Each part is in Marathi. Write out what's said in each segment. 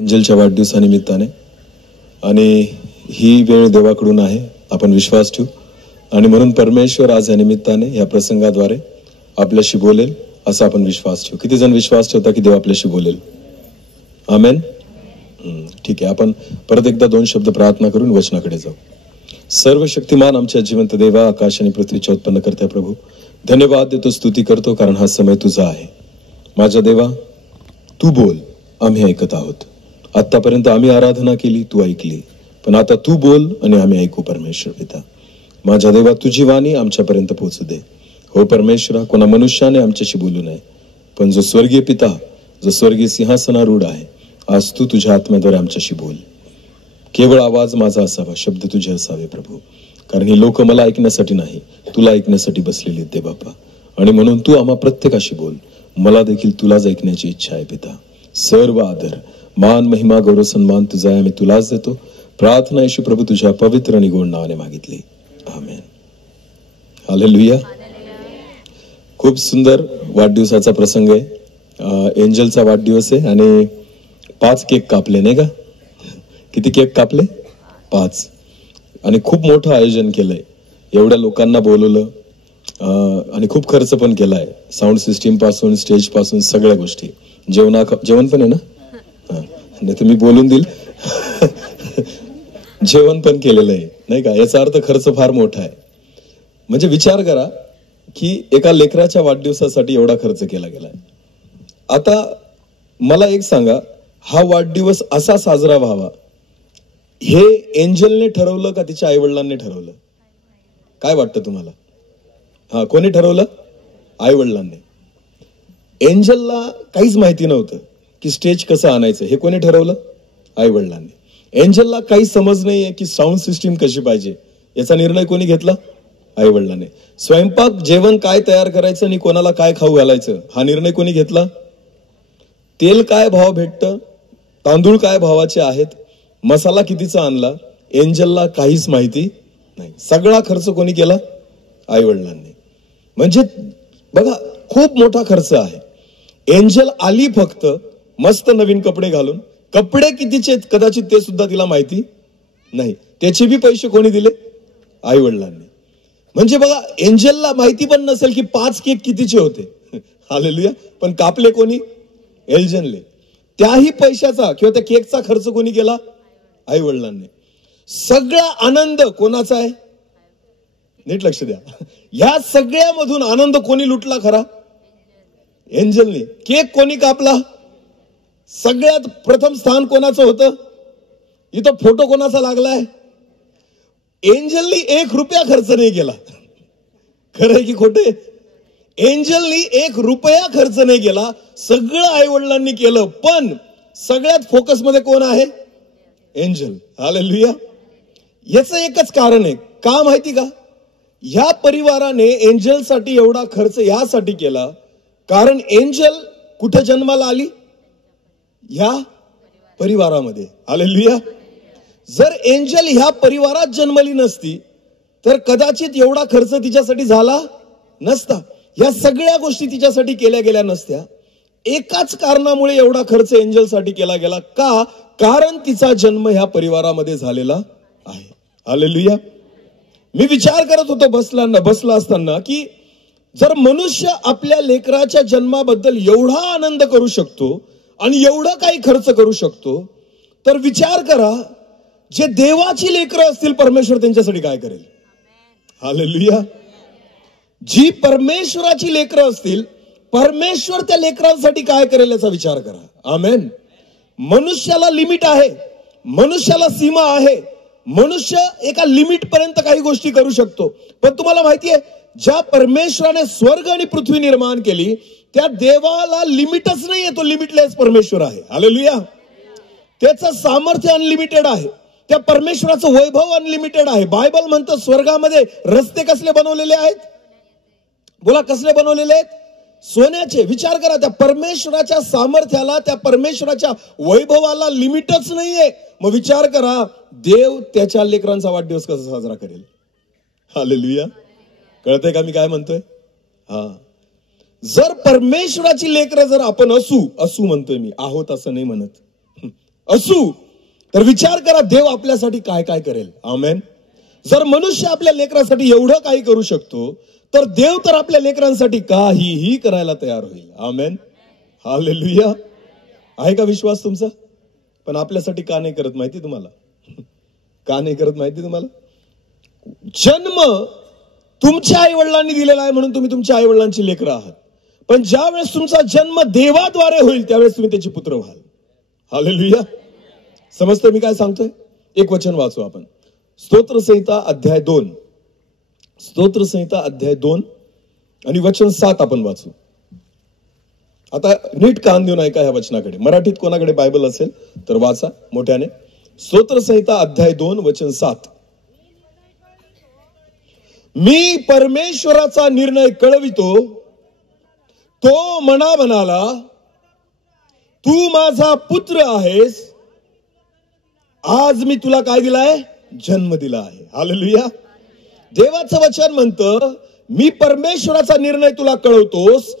एंजलच्या वाढदिवसानिमित्ताने आणि ही वेळ देवाकडून आहे, आपण विश्वास ठेवू आणि म्हणून परमेश्वर आज या निमित्ताने या प्रसंगाद्वारे आपल्याशी बोलेल असा आपण विश्वास ठेवू. किती जण विश्वास ठेवता की देव आपल्याशी बोलेल? आमेन. ठीक आहे, आपण परत एकदा 2 शब्द प्रार्थना करून वचनाकडे जाऊ. सर्व शक्तिमान आमच्या जिवंत देवा, आकाश आणि पृथ्वीच्या उत्पन्न करता प्रभू, धन्यवाद देतो, स्तुती करतो, कारण हा समय तुझा आहे. माझ्या देवा, तू बोल, आम्ही ऐकत आहोत. आतापर्यंत आम्ही आराधना केली, तू ऐकली, पण आता तू बोल आणि आम्ही ऐकू. परमेश्वर पिता, माझ्या देवा, तुझी वाणी आमच्यापर्यंत पोहोचू दे. हो परमेश्वरा, कोणा मनुष्याने आमच्याशी बोलू नये, पण जो स्वर्गीय पिता, जो स्वर्गीय सिंहासनारूढ आहे, आज तू तुझ्या आत्म्याद्वारे आमच्याशी बोल. केवळ आवाज माझा असावा, शब्द तुझे असावे प्रभू, कारण ही लोक मला ऐकण्यासाठी नाही, तुला ऐकण्यासाठी बसलेली आहेत बापा. आणि म्हणून तू आम्हा प्रत्येकाशी बोल. मला देखील तुलाच ऐकण्याची इच्छा आहे पिता. सर्व आदर, मान, महिमा, गौरव, सन्मान तुझा आहे, आम्ही तुलाच देतो. प्रार्थना येशू प्रभू तुझ्या पवित्र आणि गोड नावाने मागितली, आमेन. हालेलुया. खूप सुंदर वाढदिवसाचा प्रसंग आहे. एंजलचा वाढदिवस आहे आणि 5 केक कापले, नाही का? किती केक कापले? 5. आणि खूप मोठं आयोजन केलंय, एवढ्या लोकांना बोलवलं आणि खूप खर्च पण केलाय. साऊंड सिस्टीम पासून, स्टेज पासून, सगळ्या गोष्टी. जेवण पण आहे ना? नाही तर मी बोलून देईल. जेवण पण केलेलं आहे, नाही का? याचा अर्थ खर्च फार मोठा आहे. म्हणजे विचार करा की एका लेकराच्या वाढदिवसासाठी एवढा खर्च केला गेलाय. आता मला एक सांगा, हा वाढदिवस असा साजरा व्हावा हे एंजलने ठरवलं का तिच्या आईवडिलांनी ठरवलं? काय वाटतं तुम्हाला? हा, कोणी ठरवलं? आईवडिलांनी. एंजलला काहीच माहिती नव्हतं की स्टेज कसं आणायचं, हे कोणी ठरवलं? आईवडिलांनी. एंजलला काही समज नाहीये की साऊंड सिस्टीम कशी पाहिजे, याचा निर्णय कोणी घेतला? आईवडिलांनी. स्वयंपाक, जेवण काय तयार करायचं आणि कोणाला काय खाऊ घालायचं, हा निर्णय कोणी घेतला? तेल काय भाव भेटतं, तांदूळ काय भावाचे आहेत, मसाला कितीचा आणला, एंजलला काहीच माहिती नाही. सगळा खर्च कोणी केला? आईवडिलांनी. म्हणजे बघा, खूप मोठा खर्च आहे. एंजल आली फक्त मस्त नवीन कपडे घालून. कपडे कितीचे कदाचित ते सुद्धा तिला माहिती नाही. त्याचे बी पैसे कोणी दिले? आईवडिलांनी. म्हणजे बघा, एंजलला माहिती पण नसेल की 5 केक कितीचे होते. हालेलुया. पण कापले कोणी? एंजलने. त्याही पैशाचा किंवा त्या केकचा खर्च कोणी केला? आईवडिलांनी. सगळा आनंद कोणाचा आहे? नीट लक्ष द्या. ह्या सगळ्यामधून आनंद कोणी लुटला खरा? एंजलने. केक कोणी कापला? सगळ्यात प्रथम स्थान कोणाचं होतं? इथं फोटो कोणाचा लागलाय? एंजलनी 1 रुपया खर्च नाही केला. खरंय की खोटे? एंजलनी 1 रुपया खर्च नाही केला, सगळं आईवडिलांनी केलं. पण सगळ्यात फोकस मध्ये कोण आहे? एंजल. हालेलुया. याचं एकच कारण आहे. का माहिती का? ह्या परिवाराने एंजलसाठी एवढा खर्च यासाठी केला कारण एंजल कुठे जन्माला आली? ह्या परिवारामध्ये. हालेलुया. जर एंजल ह्या परिवारात जन्मली नसती तर कदाचित एवढा खर्च तिच्यासाठी झाला नसता. या सगळ्या गोष्टी तिच्यासाठी केल्या गेल्या नसत्या. एकाच कारणामुळे एवढा खर्च एंजलसाठी केला गेला का? कारण तिचा जन्म ह्या परिवारामध्ये झालेला आहे. हालेलुया. मी विचार करत होतो बसला असताना की जर मनुष्य आपल्या लेकराच्या जन्माबद्दल एवढा आनंद करू शकतो आणि एवढं काही खर्च करू शकतो, तर विचार करा जे देवाची लेकरं असतील परमेश्वर त्यांच्यासाठी काय करेल. हालेलुया. जी परमेश्वराची लेकरं असतील परमेश्वर त्या लेकरांसाठी काय करेल याचा विचार करा. आमेन. मनुष्याला लिमिट आहे, मनुष्याला सीमा आहे, मनुष्य एका लिमिट पर्यंत काही गोष्टी करू शकतो. पण तुम्हाला माहितीये ज्या परमेश्वराने स्वर्ग आणि पृथ्वी निर्माण केली त्या देवाला लिमिटच नाहीये, तो लिमिटलेस परमेश्वर आहे. हालेलुया. त्याचं सामर्थ्य अनलिमिटेड आहे, त्या परमेश्वराचं वैभव अनलिमिटेड आहे. बायबल म्हणतं स्वर्गामध्ये रस्ते कसले बनवलेले आहेत? बोला, कसले बनवलेले आहेत? सोन्याचे. विचार करा, त्या परमेश्वराच्या सामर्थ्याला, त्या परमेश्वराच्या वैभवाला लिमिटच नाहीये. मग विचार करा देव त्याच्या लेकरांचा वाढदिवस कसा साजरा करेल. हालेलुया. कळतंय का मी काय म्हणतोय? हा, जर परमेश्वराची लेकरं जर आपण असू म्हणतोय मी, आहोत असं नाही म्हणत, असू, तर विचार करा देव आपल्यासाठी काय काय करेल. आमेन. जर मनुष्य आपल्या लेकरांसाठी एवढं काही करू शकतो तर देव तर आपल्या लेकरांसाठी काहीही करायला तयार होईल. आमेन. हालेलुया. आहे का विश्वास तुमचा? पण आपल्यासाठी का नाही करत माहिती तुम्हाला? का नाही करत माहिती तुम्हाला? जन्म तुमच्या आई वडिलांनी दिलेला आहे म्हणून तुम्ही तुमच्या आई वडिलांची लेकरं आहात. पण ज्या वेळेस तुमचा जन्म देवाद्वारे होईल त्यावेळेस तुम्ही त्याचे पुत्र व्हाल. हालेलुया. समजतं मी काय सांगतोय? एक वचन वाचू आपण. स्तोत्रसंहिता अध्याय 2, स्तोत्रसंहिता अध्याय 2 आणि वचन 7 आपण वाचू. आता नीट कान देऊन ऐका ह्या वचनाकडे. मराठीत कोणाकडे बायबल असेल तर वाचा मोठ्याने. स्तोत्रसंहिता अध्याय 2 वचन 7. मी परमेश्वराचा निर्णय कळवितो, तो म्हणाला तू माझा पुत्र आहेस, आज मी तुला काय दिलाय? जन्म दिला आहे. हालेलुया. देवाचं वचन म्हणतं मी परमेश्वराचा निर्णय तुला कळवतोस,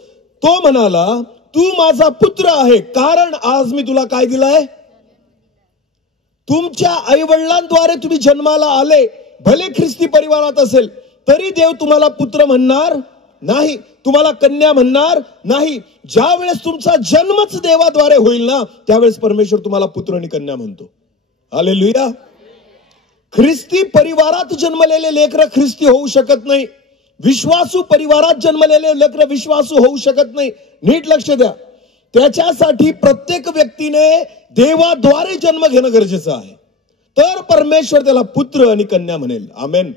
तो म्हणाला तू माझा पुत्र आहे कारण आज मी तुला काय दिलाय? तुमच्या आई वडिलांद्वारे तुम्ही जन्माला आले, भले ख्रिस्ती परिवारात असेल तरी देव तुम्हाला पुत्र म्हणणार नाही, तुम्हाला कन्या म्हणणार नाही. ज्या वेळेस तुमचा जन्मच देवाद्वारे होईल ना त्यावेळेस परमेश्वर तुम्हाला पुत्र आणि कन्या म्हणतो. हालेलुया. ख्रिस्ती परिवारात जन्मलेले लेकरं ख्रिस्ती होऊ शकत नाही, विश्वासू परिवारात जन्मलेले लेकरं विश्वासू होऊ शकत नाही. नीट लक्ष द्या. त्याच्यासाठी प्रत्येक व्यक्तीने देवाद्वारे जन्म घेणं गरजेचं आहे, तर परमेश्वर त्याला पुत्र आणि कन्या म्हणेल. आमेन.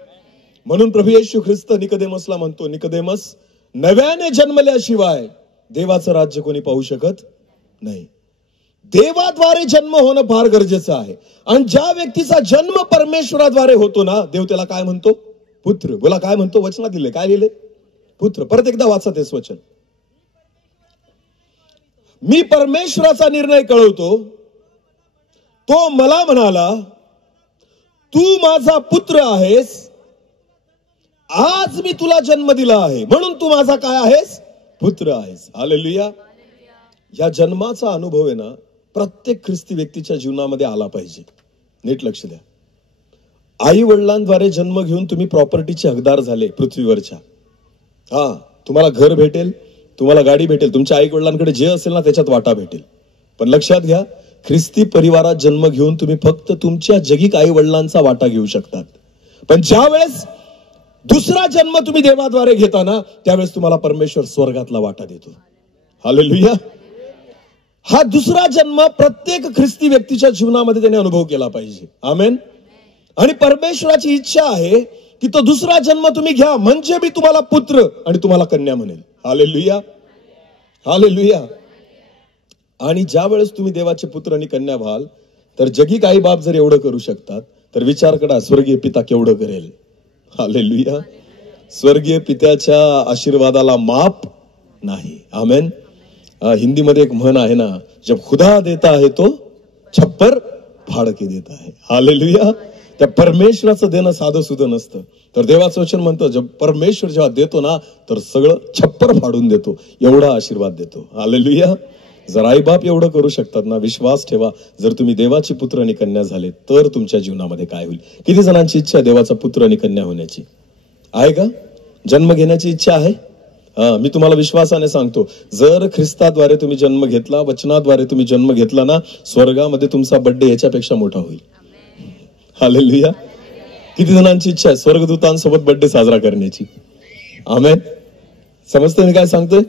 म्हणून प्रभू येशू ख्रिस्त निकोदेमसला म्हणतो, निकोदेमस, नव्याने जन्मल्याशिवाय देवाचं राज्य कोणी पाहू शकत नाही. देवाद्वारे जन्म होणं फार गरजेचं आहे. आणि ज्या व्यक्तीचा जन्म परमेश्वराद्वारे होतो ना देव त्याला काय म्हणतो? पुत्र. बोला, काय म्हणतो? वचनात दिले, काय लिहिले? पुत्र. परत एकदा वाचा तेच वचन. मी परमेश्वराचा निर्णय कळवतो, तो मला म्हणाला तू माझा पुत्र आहेस, आज मी तुला जन्म दिला आहे म्हणून तू माझा काय आहेस? पुत्र आहेस. हालेलुया. या जन्माचा अनुभव आहे ना प्रत्येक ख्रिस्ती व्यक्तीच्या जीवनामध्ये आला पाहिजे. नीट लक्ष द्या. आई वडिलांद्वारे जन्म घेऊन तुम्ही प्रॉपर्टीचे हकदार झाले पृथ्वीवरच्या. हा, तुम्हाला घर भेटेल, तुम्हाला गाडी भेटेल, तुमच्या आई वडिलांकडे जे असेल ना त्याच्यात वाटा भेटेल. पण लक्षात घ्या, ख्रिस्ती परिवारात जन्म घेऊन तुम्ही फक्त तुमच्या जगिक आई वडिलांचा वाटा घेऊ शकतात. पण ज्या वेळेस दुसरा जन्म तुम्ही देवाद्वारे घेताना त्यावेळेस तुम्हाला परमेश्वर स्वर्गातला वाटा देतो. हालेलुया. हा दुसरा जन्म प्रत्येक ख्रिस्ती व्यक्तीच्या जीवनामध्ये त्याने अनुभव केला पाहिजे. आमेन. आणि परमेश्वराची इच्छा आहे की तो दुसरा जन्म तुम्ही घ्या म्हणजे मी तुम्हाला पुत्र आणि तुम्हाला कन्या म्हणेल. हालेलुया. हालेलुया. आणि ज्या वेळेस तुम्ही देवाचे पुत्र आणि कन्या व्हाल तर जगिक आई बाप जर एवढं करू शकतात तर विचार करा स्वर्गीय पिता केवढं करेल. हालेलुया. स्वर्गीय पित्याच्या आशीर्वादाला माप नाही. आमेन. हिंदीमध्ये एक म्हण आहे ना, जब खुदा देता है तो छप्पर फाड़ के देता है. हालेलुया. त्या परमेश्वराचं देणं साधं सुधं नसतं. तर देवाचं वचन म्हणतं जब परमेश्वर जेव्हा देतो ना तर सगळं छप्पर फाडून देतो, एवढा आशीर्वाद देतो. हालेलुया. जर आई बाप एवढं करू शकतात ना, विश्वास ठेवा, जर तुम्ही देवाची पुत्र आणि कन्या झाले तर तुमच्या जीवनामध्ये काय होईल. किती जणांची इच्छा आहे देवाचा पुत्र आणि कन्या होण्याची? आहे का? जन्म घेण्याची इच्छा आहे? मी तुम्हाला विश्वासाने सांगतो, जर ख्रिस्ताद्वारे तुम्ही जन्म घेतला, वचनाद्वारे तुम्ही जन्म घेतला ना, स्वर्गामध्ये तुमचा बर्थडे याच्यापेक्षा मोठा होईल. हालेलुया. किती जणांची इच्छा आहे स्वर्गदूतांसोबत बर्थडे साजरा करण्याची? आमेन. समजते मी काय सांगतोय?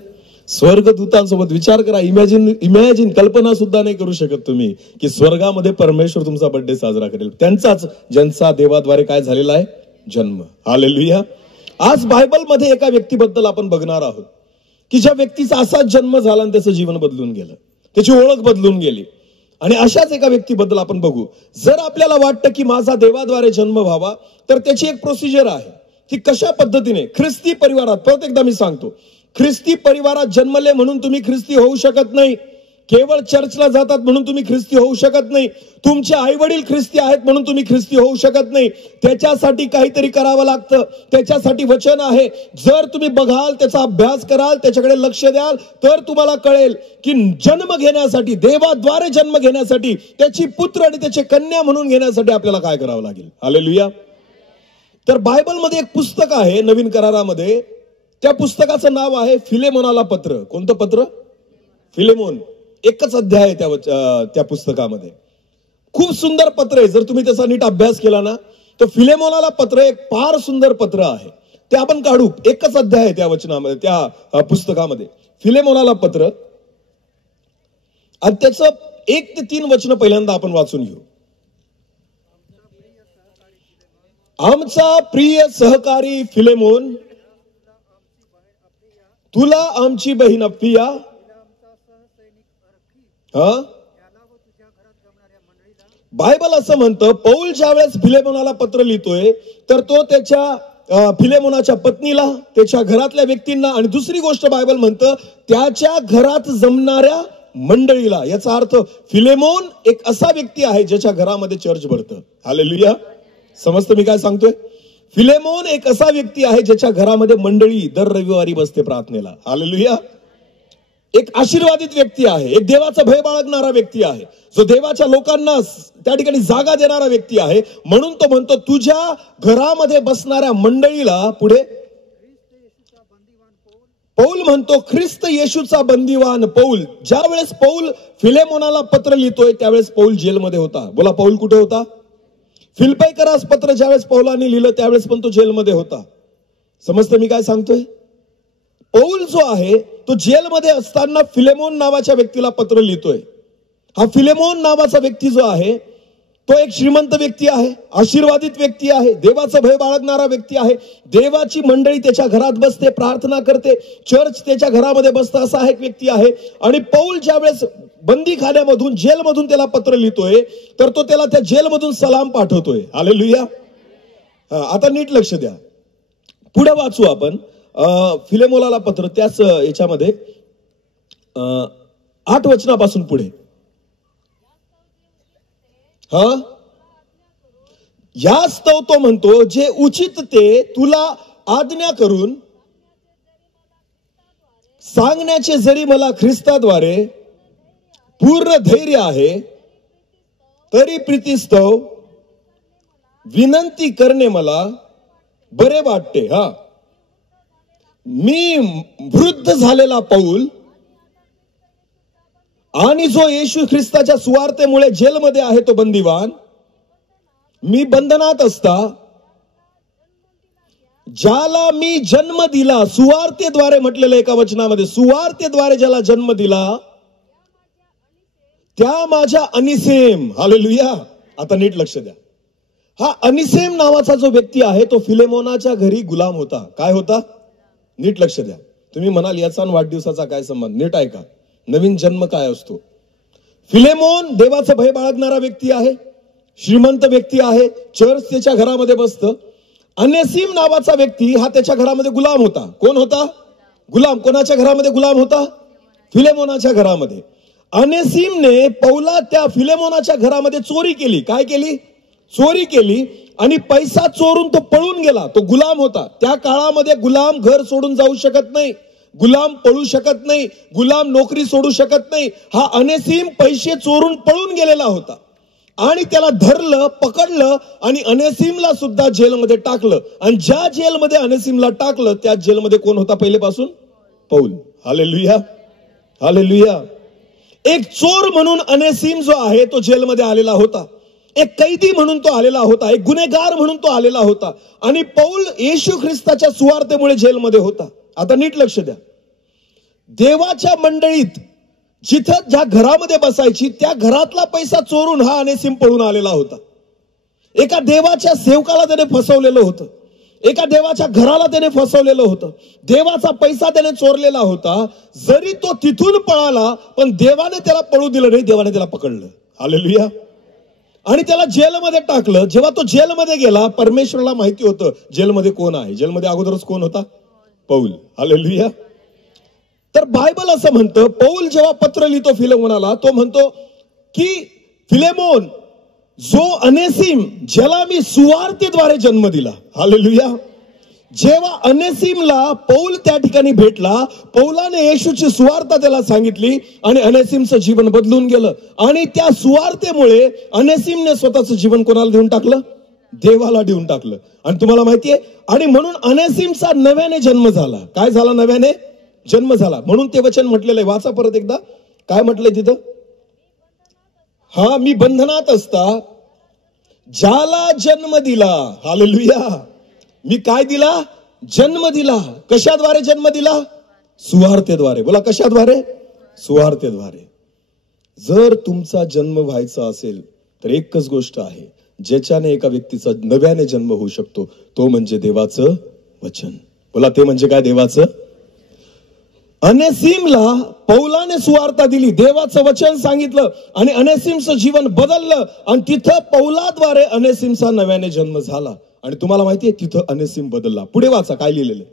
स्वर्गदूतांसोबत विचार करा. इमॅजिन कल्पना सुद्धा नाही करू शकत तुम्ही की स्वर्गामध्ये परमेश्वर तुमचा बर्थडे साजरा करेल, त्यांचाच ज्यांचा देवाद्वारे काय झालेला आहे जन्म. हालेलुया. आज बायबलमध्ये एका व्यक्तीबद्दल आपण बघणार आहोत की ज्या व्यक्तीचा असाच जन्म झाला आणि त्याचं जीवन बदलून गेलं, त्याची ओळख बदलून गेली. आणि अशाच एका व्यक्तीबद्दल आपण बघू. जर आपल्याला वाटतं की माझा देवाद्वारे जन्म व्हावा तर त्याची एक प्रोसिजर आहे की कशा पद्धतीने ख्रिस्ती परिवारात, परत एकदा मी सांगतो, ख्रिस्ती परिवारात जन्मले म्हणून तुम्ही ख्रिस्ती होऊ शकत नाही. केवळ चर्चला जातात म्हणून तुम्ही ख्रिस्ती होऊ शकत नाही. तुमचे आई वडील ख्रिस्ती आहेत म्हणून तुम्ही ख्रिस्ती होऊ शकत नाही. त्याच्यासाठी काहीतरी करावं लागतं. त्याच्यासाठी वचन आहे. जर तुम्ही बघाल, त्याचा अभ्यास कराल, त्याच्याकडे लक्ष द्याल तर तुम्हाला कळेल की जन्म घेण्यासाठी, देवाद्वारे जन्म घेण्यासाठी, त्याची पुत्र आणि त्याचे कन्या म्हणून घेण्यासाठी आपल्याला काय करावं लागेल. हालेलुया. तर बायबलमध्ये एक पुस्तक आहे नवीन करारामध्ये. त्या पुस्तकाचं नाव आहे फिलेमोनाला पत्र. कोणतं पत्र? फिलेमोन. एकच अध्याय आहे त्या पुस्तकामध्ये. खूप सुंदर पत्र आहे. जर तुम्ही त्याचा नीट अभ्यास केला ना तर फिलेमोनाला पत्र एक फार सुंदर पत्र आहे. ते आपण काढू. एकच अध्याय आहे त्या वचनामध्ये, त्या पुस्तकामध्ये. फिलेमोनाला पत्र आणि त्याचं 1 ते 3 वचन पहिल्यांदा आपण वाचून घेऊ. आमचा प्रिय सहकारी फिलेमोन, तुला आमची बहीण अप्पिया, बायबल असं म्हणतं, पौल ज्या वेळेस फिलेमोनाला पत्र लिहितोय तर तो त्याच्या फिलेमोनाच्या पत्नीला, त्याच्या घरातल्या व्यक्तींना, आणि दुसरी गोष्ट बायबल म्हणतं त्याच्या घरात जमणाऱ्या मंडळीला. याचा अर्थ फिलेमोन एक असा व्यक्ती आहे ज्याच्या घरामध्ये चर्च भरतं. हालेलुया. समजतं मी काय सांगतोय? फिलेमोन एक असा व्यक्ती आहे ज्याच्या घरामध्ये मंडळी दर रविवारी बसते प्रार्थनेला. हालेलुया. एक आशीर्वादित व्यक्ती आहे, एक देवाचा भय बाळगणारा व्यक्ती आहे, जो देवाच्या लोकांना त्या ठिकाणी जागा देणारा व्यक्ती आहे. म्हणून तो म्हणतो तुझ्या घरामध्ये बसणाऱ्या मंडळीला, पुढे पौल म्हणतो ख्रिस्त येशूचा बंदीवान पौल. ज्या वेळेस पौल फिलेमोनाला पत्र लिहितोय त्यावेळेस पौल जेलमध्ये होता. बोला, पौल कुठे होता? फिलिप्पीकरास पत्र ज्यावेळेस पौलाने लिहिलं त्यावेळेस पण तो जेलमध्ये होता. समजतं मी काय सांगतोय? पौल जो आहे तो जेलमध्ये असताना फिलेमोन नावाच्या व्यक्तीला पत्र लिहितोय. हा फिलेमोन नावाचा व्यक्ती जो आहे तो एक श्रीमंत व्यक्ती आहे, आशीर्वादित व्यक्ती आहे, देवाचं भय बाळगणारा व्यक्ती आहे. देवाची मंडळी त्याच्या घरात बसते, प्रार्थना करते, चर्च त्याच्या घरामध्ये बसतं, असा एक व्यक्ती आहे. आणि पौल ज्यावेळेस बंदीखान्यामधून, जेलमधून त्याला पत्र लिहितोय तर तो त्याला त्या जेलमधून सलाम पाठवतोय. हालेलुया. आता नीट लक्ष द्या. पुढे वाचू आपण फिलेमोनाला पत्र, त्याच याच्यामध्ये 8 वचनापासून पुढे. यास्तव तो म्हणतो जे उचित ते तुला आज्ञा करून सांगण्याचे जरी मला ख्रिस्ताद्वारे पूर्ण धैर्य आहे, तरी प्रीतिस्तव विनंती करणे मला बरे वाटते. मी वृद्ध झालेला पौल आणि जो येशू ख्रिस्ताच्या सुवार्तेमुळे जेलमध्ये आहे तो बंदीवान, मी बंधनात असता ज्याला मी जन्म दिला, सुवार्तेद्वारे म्हटलेलं एका वचनामध्ये, सुवार्तेद्वारे ज्याला जन्म दिला त्या माझ्या अनिसेम. हालेलुया. आता नीट लक्ष द्या. हा अनिसेम नावाचा जो व्यक्ती आहे तो फिलेमोनाच्या घरी गुलाम होता. काय होता? नीट लक्ष द्या. तुम्ही म्हणाल याचा वाढदिवसाचा काय संबंध? नीट ऐका. नवीन जन्म काय असतो? फिलेमोन देवाचं भय बाळगणारा व्यक्ती आहे, श्रीमंत व्यक्ती आहे, चर्च त्याच्या घरामध्ये बसतं. अनेसिम नावाचा व्यक्ती हा त्याच्या घरामध्ये गुलाम होता. कोण होता? गुलाम. कोणाच्या घरामध्ये गुलाम होता? फिलेमोनाच्या घरामध्ये. अनेसिमने पौला त्या फिलेमोनाच्या घरामध्ये चोरी केली. काय केली? चोरी केली आणि पैसा चोरून तो पळून गेला. तो गुलाम होता. त्या काळामध्ये गुलाम घर सोडून जाऊ शकत नाही, गुलाम पळू शकत नाही, गुलाम नोकरी सोडू शकत नाही. हा अनेसिम पैसे चोरून पळून गेलेला होता आणि त्याला धरलं, पकडलं आणि अनेसिमला सुद्धा जेलमध्ये टाकलं. आणि ज्या जेलमध्ये अनेसिमला टाकलं त्या जेलमध्ये कोण होता पहिलेपासून? पौल. Hallelujah, hallelujah. एक चोर म्हणून अनेसिम जो आहे तो जेलमध्ये आलेला होता. एक कैदी म्हणून तो आलेला होता, एक गुन्हेगार म्हणून तो आलेला होता. आणि पौल येशू ख्रिस्ताच्या सुवार्तेमुळे जेलमध्ये होता. आता नीट लक्ष द्या. देवाच्या मंडळीत जिथं ज्या घरामध्ये बसायची त्या घरातला पैसा चोरून हा अनेसिम पळून आलेला होता. एका देवाच्या सेवकाला त्याने फसवलेलं होतं, एका देवाच्या घराला त्याने फसवलेलं होतं, देवाचा पैसा त्याने चोरलेला होता. जरी तो तिथून पळाला पण देवाने त्याला पळू दिलं नाही, देवाने त्याला पकडलं. हालेलुया. आणि त्याला जेलमध्ये टाकलं. जेव्हा तो जेलमध्ये गेला, परमेश्वराला माहिती होतं जेलमध्ये कोण आहे. जेलमध्ये अगोदरच कोण होता? पौल. हालेलुया. तर बायबल असं म्हणतं, पौल जेव्हा पत्र लिहितो फिलेमोनाला, तो म्हणतो की फिलेमोन, जो अनेसिम ज्याला मी सुवार्तेद्वारे जन्म दिला. हालेलुया. जेव्हा अनेसिमला पौल त्या ठिकाणी भेटला, पौलाने येशूची सुवार्ता त्याला सांगितली आणि अनेसिमचं जीवन बदलून गेलं. आणि त्या सुवार्तेमुळे अनेसिमने स्वतःचं जीवन कोणाला देऊन टाकलं? देवाला देऊन टाकलं. आणि तुम्हाला माहितीये, आणि म्हणून अनेसिमचा नव्याने जन्म झाला. काय झाला? नव्याने जन्म झाला. म्हणून ते वचन म्हटलेलं आहे, वाचा परत एकदा. काय म्हटलंय तिथं? हा, मी बंधनात असता ज्याला जन्म दिला. हालेलुया. मी काय दिला? जन्म दिला. कशाद्वारे जन्म दिला? सुवार्तेद्वारे. बोला, कशाद्वारे? सुवार्तेद्वारे. जर तुमचा जन्म व्हायचा असेल तर एकच गोष्ट आहे ज्याच्याने एका व्यक्तीचा नव्याने जन्म होऊ शकतो, तो म्हणजे देवाचं वचन. बोला, ते म्हणजे काय? देवाचं. अनेसिमला पौलाने सुवार्ता दिली, देवाचं वचन सांगितलं आणि अनेसिमचं जीवन बदललं. आणि तिथं पौलाद्वारे अनेसिमचा नव्याने जन्म झाला. आणि तुम्हाला माहितीये तिथं अनेसिम बदलला. पुढे वाचा काय लिहिलेलं.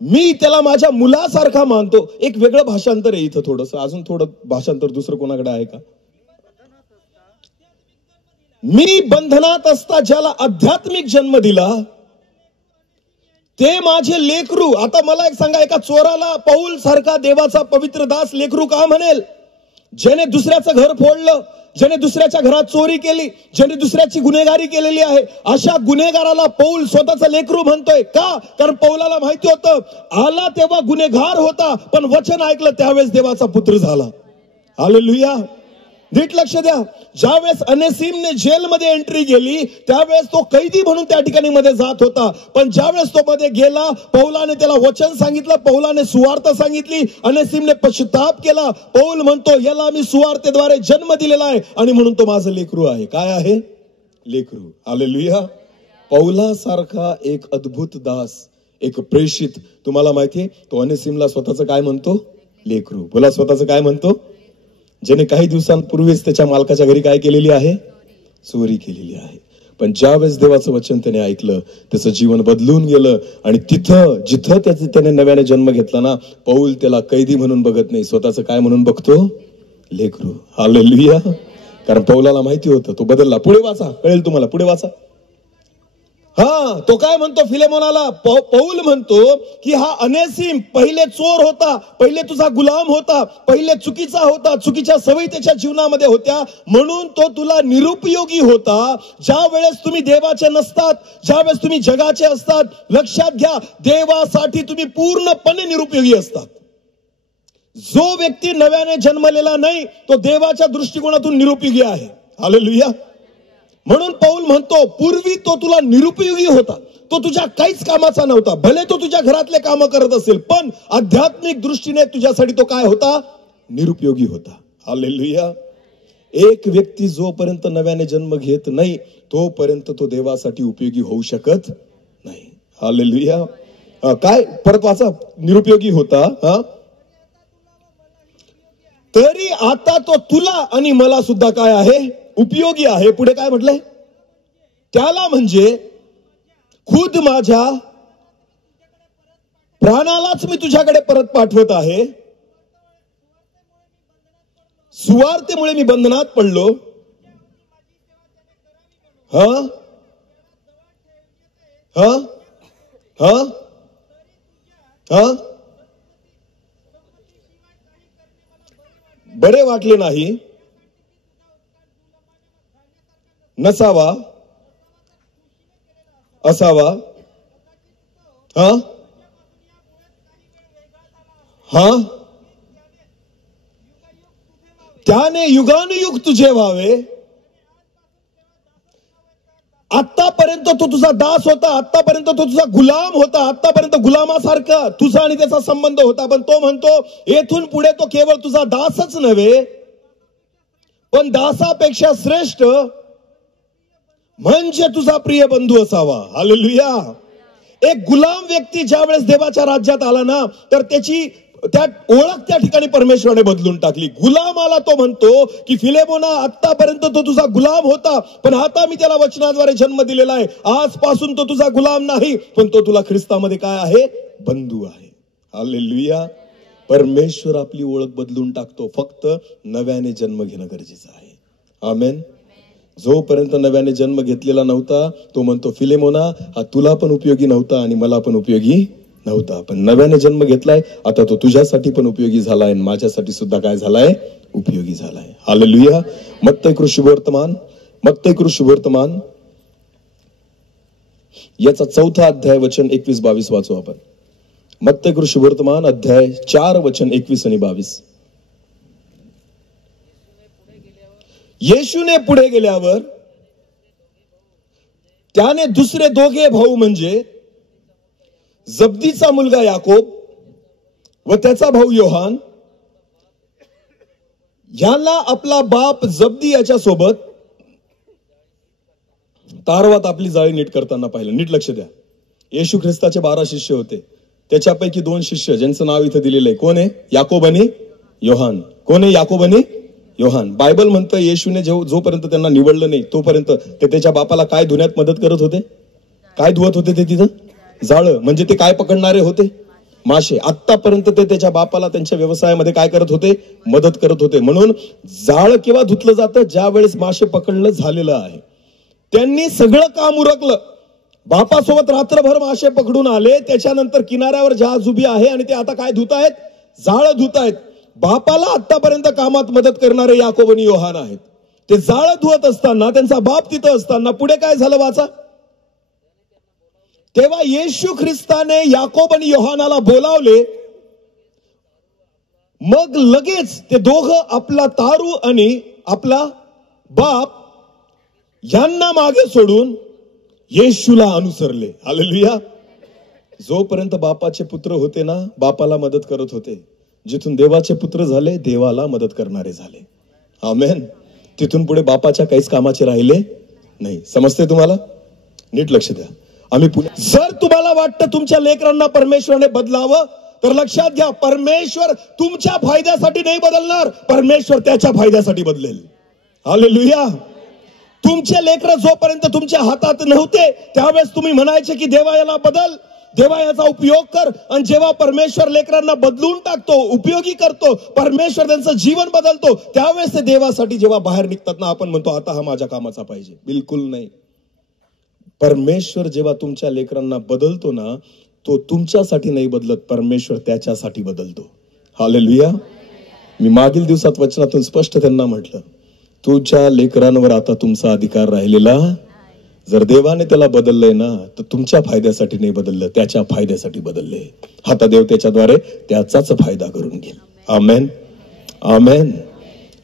मी त्याला माझ्या मुलासारखा मानतो. एक वेगळं भाषांतर आहे इथं, थोडस अजून थोडं भाषांतर दुसरं कोणाकडे आहे का? मी बंधनात असता ज्याला आध्यात्मिक जन्म दिला ते माझे लेकरू. आता मला एक सांगा, एका चोराला पौल सारखा देवाचा पवित्र दास लेकरू का म्हणेल? ज्याने दुसऱ्याचं घर फोडलं, ज्याने दुसऱ्याच्या घरात चोरी केली, ज्याने दुसऱ्याची गुन्हेगारी केलेली आहे, अशा गुन्हेगाराला पौल स्वतःचं लेकरू म्हणतोय. का? कारण पौलाला माहिती होतं, आला तेव्हा गुन्हेगार होता पण वचन ऐकलं त्यावेळेस देवाचा पुत्र झाला. हालेलुया. नीट लक्ष द्या. ज्यावेळेस अनेसिमने जेलमध्ये एंट्री केली त्यावेळेस तो कैदी म्हणून त्या ठिकाणी मध्ये जात होता. पण ज्यावेळेस तो मध्ये गेला, पौलाने त्याला वचन सांगितलं, पौलाने सुवार्ता सांगितली, अनेसिमने पश्चाताप केला. पौल म्हणतो, याला मी सुवार्तेद्वारे जन्म दिलेला आहे आणि म्हणून तो माझं लेकरू आहे. काय आहे? लेकरू. हालेलुया. पौलासारखा एक अद्भुत दास, एक प्रेषित, तुम्हाला माहितीये तो अनेसिमला स्वतःचं काय म्हणतो? लेकरू. बोला, स्वतःचं काय म्हणतो? ज्याने काही दिवसांपूर्वीच त्याच्या मालकाच्या घरी काय केलेली आहे? चोरी केलेली आहे. पण ज्यावेळेस देवाचं वचन त्याने ऐकलं त्याचं जीवन बदलून गेलं. आणि तिथं जिथं त्याने नव्याने जन्म घेतला ना, पौल त्याला कैदी म्हणून बघत नाही, स्वतःचं काय म्हणून बघतो? लेकरू. हालेलुया. कारण पौलाला माहिती होतं तो बदलला. पुढे वाचा, कळेल तुम्हाला. पुढे वाचा. हा, तो काय म्हणतो फिलेमोनाला? पौल म्हणतो की हा अनेसिम पहिले चोर होता, पहिले तुझा गुलाम होता, पहिले चुकीचा होता, चुकीच्या सवयी त्याच्या जीवनामध्ये होत्या, म्हणून तो तुला निरुपयोगी होता. ज्या वेळेस तुम्ही देवाचे नसतात, ज्या वेळेस तुम्ही जगाचे असतात, लक्षात घ्या, देवासाठी तुम्ही पूर्णपणे निरुपयोगी असतात. जो व्यक्ती नव्याने जन्मलेला नाही तो देवाच्या दृष्टिकोनातून निरुपयोगी आहे. हालेलुया. म्हणून पौल म्हणतो, पूर्वी तो तुला निरुपयोगी होता, तो तुझ्या काहीच कामाचा नव्हता. भले तो तुझ्या घरातले काम करत असेल पण आध्यात्मिक दृष्टीने तुझ्यासाठी तो काय होता? निरुपयोगी होता. हालेलुया. एक व्यक्ती जोपर्यंत नव्याने जन्म घेत नाही तोपर्यंत तो देवासाठी उपयोगी होऊ शकत नाही. हालेलुया. काय? परत वाचा. निरुपयोगी होता. तरी आता तो तुला आणि मला सुद्धा काय आहे? उपयोगी आहे. पुढे काय म्हटलंय? त्याला म्हणजे खुद माझ्या प्राणालाच मी तुझ्याकडे परत पाठवत आहे. सुवार्तेमुळे मी बंधनात पडलो. हा हा हा हा बरे वाटले नाही, नसावा, असावा. हा हा त्याने युगानुयुग तुझे व्हावे. आतापर्यंत तो तुझा दास होता, आतापर्यंत तो तुझा गुलाम होता, आतापर्यंत गुलामासारखा तुझा आणि त्याचा संबंध होता. पण तो म्हणतो येथून पुढे तो केवळ तुझा दासच नव्हे, पण दासापेक्षा श्रेष्ठ म्हणजे तुझा प्रिय बंधू असावा. हालेलुया. एक गुलाम व्यक्ती ज्या वेळेस देवाच्या राज्यात आला ना, तर त्याची त्या ओळख त्या ठिकाणी परमेश्वराने बदलून टाकली. गुलामाला तो म्हणतो की फिलेमोना, आतापर्यंत तो तुझा गुलाम होता, पण आता मी त्याला वचनाद्वारे जन्म दिलेला आहे. आजपासून तो तुझा गुलाम नाही, पण तो तुला ख्रिस्तामध्ये काय आहे? बंधू आहे. हालेलुया. परमेश्वर आपली ओळख बदलून टाकतो. फक्त नव्याने जन्म घेणं गरजेचं आहे. आमेन. जोपर्यंत नव्याने जन्म घेतलेला नव्हता, तो म्हणतो फिलेमोना, हा तुला पण उपयोगी नव्हता आणि मला पण उपयोगी नव्हता, पण नव्याने जन्म घेतलाय, आता तो तुझ्यासाठी पण उपयोगी झालाय आणि माझ्यासाठी सुद्धा काय झालाय? उपयोगी झालाय. हालेलुया. मत्ती कृ शुभवर्तमान याचा 4था अध्याय वचन 21-22 वाचू आपण. मत्ती कृ शुभवर्तमान अध्याय 4 वचन 21 आणि 22. येशूने पुढे गेल्यावर त्याने दुसरे दोघे भाऊ म्हणजे जब्दीचा मुलगा याकोब व त्याचा भाऊ योहान यांना आपला बाप जब्दी याच्या सोबत तारवात आपली जाळी नीट करताना पाहिलं. नीट लक्ष द्या. येशू ख्रिस्ताचे 12 शिष्य होते. त्याच्यापैकी 2 शिष्य ज्यांचं नाव इथं दिलेलं आहे, कोण आहे? याकोब आणि योहान. कोण आहे याकोब आणि योहान? बायबल म्हणतं येशूने जोपर्यंत त्यांना निवडलं नाही तोपर्यंत ते त्याच्या बापाला काय धुण्यात मदत करत होते? काय धुवत होते ते तिथं? जाळं. म्हणजे ते काय पकडणारे होते? मासे. आतापर्यंत ते त्याच्या बापाला त्यांच्या व्यवसायामध्ये काय करत होते? मदत करत होते. म्हणून जाळं केव्हा धुतलं जातं? ज्या वेळेस मासे पकडणं झालेलं आहे. त्यांनी सगळं काम उरकलं. बापासोबत रात्रभर मासे पकडून आले. त्याच्यानंतर किनाऱ्यावर जहाज उभी आहे आणि ते आता काय धुत आहेत? जाळं धुत आहेत. बापाला आतापर्यंत कामात मदत करणारे याकोब आणि योहान आहेत. ते जाळं धुवत असताना, त्यांचा बाप तिथं असताना पुढे काय झालं वाचा. तेव्हा येशू ख्रिस्ताने याकोब आणि योहानाला बोलावले. मग लगेच ते दोघं आपला तारू आणि आपला बाप यांना मागे सोडून येशूला अनुसरले. हालेलुया. जोपर्यंत बापाचे पुत्र होते ना, बापाला मदत करत होते. जिथून देवाचे पुत्र झाले, देवाला मदत करणारे झाले. आमेन. तिथून पुढे बापाच्या काहीच कामाचे राहिले नाही. समजते तुम्हाला? नीट लक्ष द्या. जर तुम्हाला वाटतं तुमच्या लेकरांना परमेश्वराने बदलावं, तर लक्षात घ्या, परमेश्वर तुमच्या फायद्यासाठी नाही बदलणार, परमेश्वर त्याच्या फायद्यासाठी बदलेल. हालेलुया. तुमचे लेकर जोपर्यंत तुमच्या हातात नव्हते त्यावेळेस तुम्ही म्हणायचे की देवा याला बदल, देवा याचा उपयोग कर. आणि जेव्हा परमेश्वर लेकरांना बदलून टाकतो, उपयोगी करतो, परमेश्वर त्यांचं जीवन बदलतो, त्यावेळेस ते देवासाठी जेव्हा बाहेर निघतात ना, आपण म्हणतो आता हा माझ्या कामाचा पाहिजे. बिलकुल नाही. परमेश्वर जेव्हा तुमच्या लेकरांना बदलतो ना, तो तुमच्यासाठी नाही बदलत, परमेश्वर त्याच्यासाठी बदलतो. हालेलुया. मी मागील दिवसात वचनातून स्पष्ट त्यांना म्हटलं, तुझ्या लेकरांवर आता तुमचा अधिकार राहिलेला. जर देवाने त्याला बदललंय ना, तर तुमच्या फायद्यासाठी नाही बदललं, त्याच्या फायद्यासाठी बदलले. आता देव त्याच्याद्वारे त्याचाच फायदा करून घेईल. आमेन. आमेन.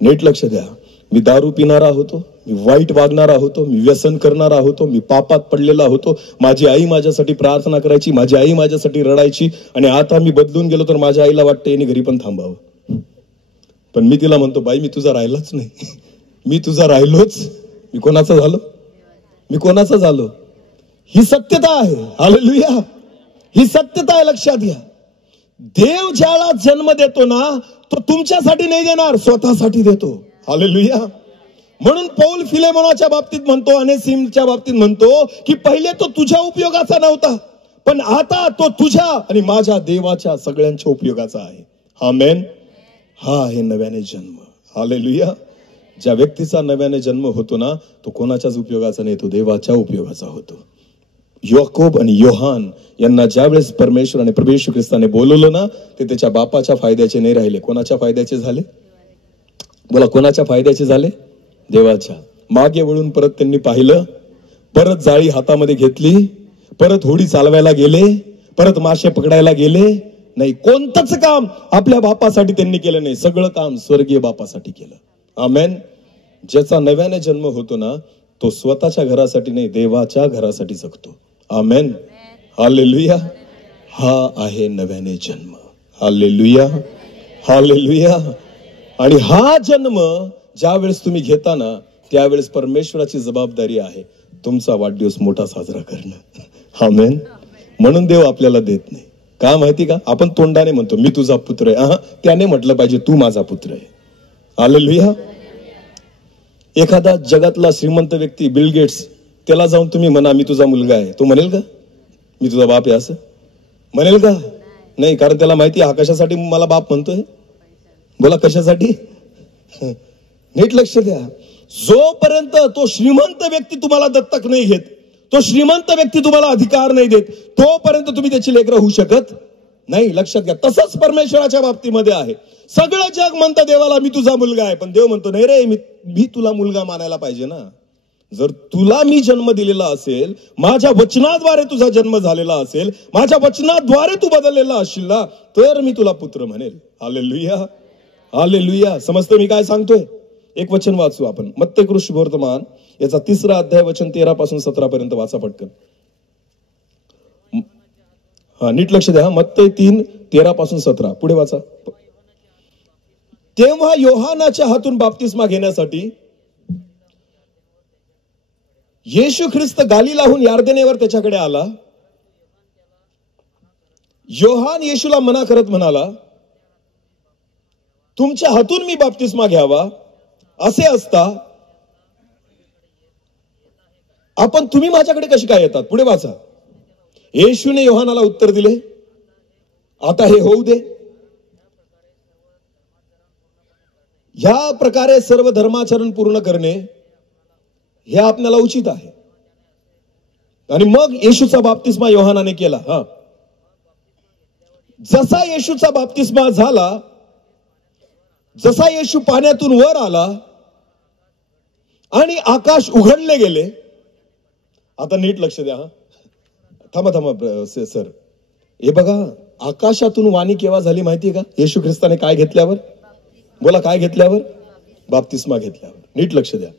नीट लक्ष द्या. मी दारू पिणारा होतो, मी वाईट वागणारा होतो, मी व्यसन करणारा होतो, मी पापात पडलेला होतो. माझी आई माझ्यासाठी प्रार्थना करायची, माझी आई माझ्यासाठी रडायची, आणि आता मी बदलून गेलो तर माझ्या आईला वाटतं यांनी घरी पण थांबावं. पण मी तिला म्हणतो, बाई मी तुझा राहिलाच नाही, मी तुझा राहिलोच, मी कोणाचा झालो? मी कोणाचा झालो? ही सत्यता आहे. हालेलुया. ही सत्यता आहे. लक्षात घ्या. देव ज्याला जन्म देतो ना, तो तुमच्यासाठी नाही देणार, स्वतःसाठी देतो. हालेलुया. म्हणून पौल फिलेमोनाच्या बाबतीत म्हणतो, अनेसिमच्या बाबतीत म्हणतो की पहिले तो तुझ्या उपयोगाचा नव्हता, पण आता तो तुझ्या आणि माझ्या देवाच्या सगळ्यांच्या उपयोगाचा आहे. आमेन. हा आहे नव्याने जन्म. हालेलुया. ज्या व्यक्तीचा नव्याने जन्म होतो ना, तो कोणाच्याच उपयोगाचा नाही, तो देवाच्या उपयोगाचा होतो. याकोब आणि योहान यांना ज्यावेळेस परमेश्वर आणि प्रभू येशू ख्रिस्ताने बोलवलं ना, ते त्याच्या बापाच्या फायद्याचे नाही राहिले. कोणाच्या फायद्याचे झाले? बोला, कोणाच्या फायद्याचे झाले? देवाच्या. मागे वळून परत त्यांनी पाहिलं, परत जाळी हातामध्ये घेतली, परत होडी चालवायला गेले, परत मासे पकडायला गेले नाही. कोणतंच काम आपल्या बापासाठी त्यांनी केलं नाही. सगळं काम स्वर्गीय बापासाठी केलं. आमेन. ज्याचा नव्याने जन्म होतो ना, तो स्वतःच्या घरासाठी नाही, देवाच्या घरासाठी जगतो. आमेन. हालेलुया. हा आहे नव्याने जन्म. हालेलुया. हालेलुया. आणि हा जन्म ज्यावेळेस तुम्ही घेता ना, त्यावेळेस परमेश्वराची जबाबदारी आहे तुमचा वाढदिवस मोठा साजरा करणं. आमेन. म्हणून देव आपल्याला देत नाही. का माहिती का? आपण तोंडाने म्हणतो मी तुझा पुत्र आहे. त्याने म्हटलं पाहिजे तू माझा पुत्र आहे. हालेलुया. एखादा जगातला श्रीमंत व्यक्ती बिल गेट्स, त्याला जाऊन तुम्ही म्हणा मी तुझा मुलगा आहे, तो म्हणेल का मी तुझा बाप आहे? असं म्हणेल का? नाही. कारण त्याला माहिती आहे हा कशासाठी मला बाप म्हणतोय. बोला, कशासाठी? नीट लक्ष द्या. जोपर्यंत तो श्रीमंत व्यक्ती तुम्हाला दत्तक नाही घेत, तो श्रीमंत व्यक्ती तुम्हाला अधिकार नाही देत, तोपर्यंत तुम्ही त्याची लेकरं होऊ शकत नाही. लक्षात घ्या. तसंच परमेश्वराच्या बाबतीमध्ये आहे. सगळं जग म्हणतं देवाला मी तुझा मुलगा आहे, पण देव म्हणतो नाही रे, मी तुला मुलगा मानायला पाहिजे ना. जर तुला मी जन्म दिलेला असेल, माझ्या वचनाद्वारे तुझा जन्म झालेला असेल, माझ्या वचनाद्वारे तू बदललेला असशील ना, तर मी तुला पुत्र म्हणेल. हालेलुया. हालेलुया. समजते मी काय सांगतोय? एक वचन वाचू आपण. मत्तेय शुभवर्तमान याचा 3रा अध्याय वचन 13 पासून 17 पर्यंत वाचा पटकन. नीट लक्ष द्या. मत्तेय 3:13 पासून 17 पुढे वाचा. तेव्हा योहानाच्या हातून बाप्तिस्मा घेण्यासाठी येशू ख्रिस्त गालिलाहून यार्देनेवर त्याच्याकडे आला. योहान येशूला मना करत म्हणाला, तुमच्या हातून मी बाप्तिस्मा घ्यावा असे असता आपण तुम्ही माझ्याकडे कशी काय येतात? पुढे वाचा. येशूने योहानाला उत्तर दिले, आता हे होऊ दे. या प्रकारे सर्व धर्माचरण पूर्ण करणे हे आपल्याला उचित आहे. आणि मग येशूचा बाप्तिस्मा योहानाने केला. जसा येशूचा बाप्तिस्मा झाला, जसा येशू पाण्यातून वर आला आणि आकाश उघडले गेले. आता नीट लक्ष द्या. थांबा सर. हे बघा, आकाशातून वाणी केव्हा झाली माहितीये का? येशू ख्रिस्ताने काय घेतल्यावर? बोला, काय घेतल्यावर? बाप्तिस्मा घेतल्यावर. नीट लक्ष द्या.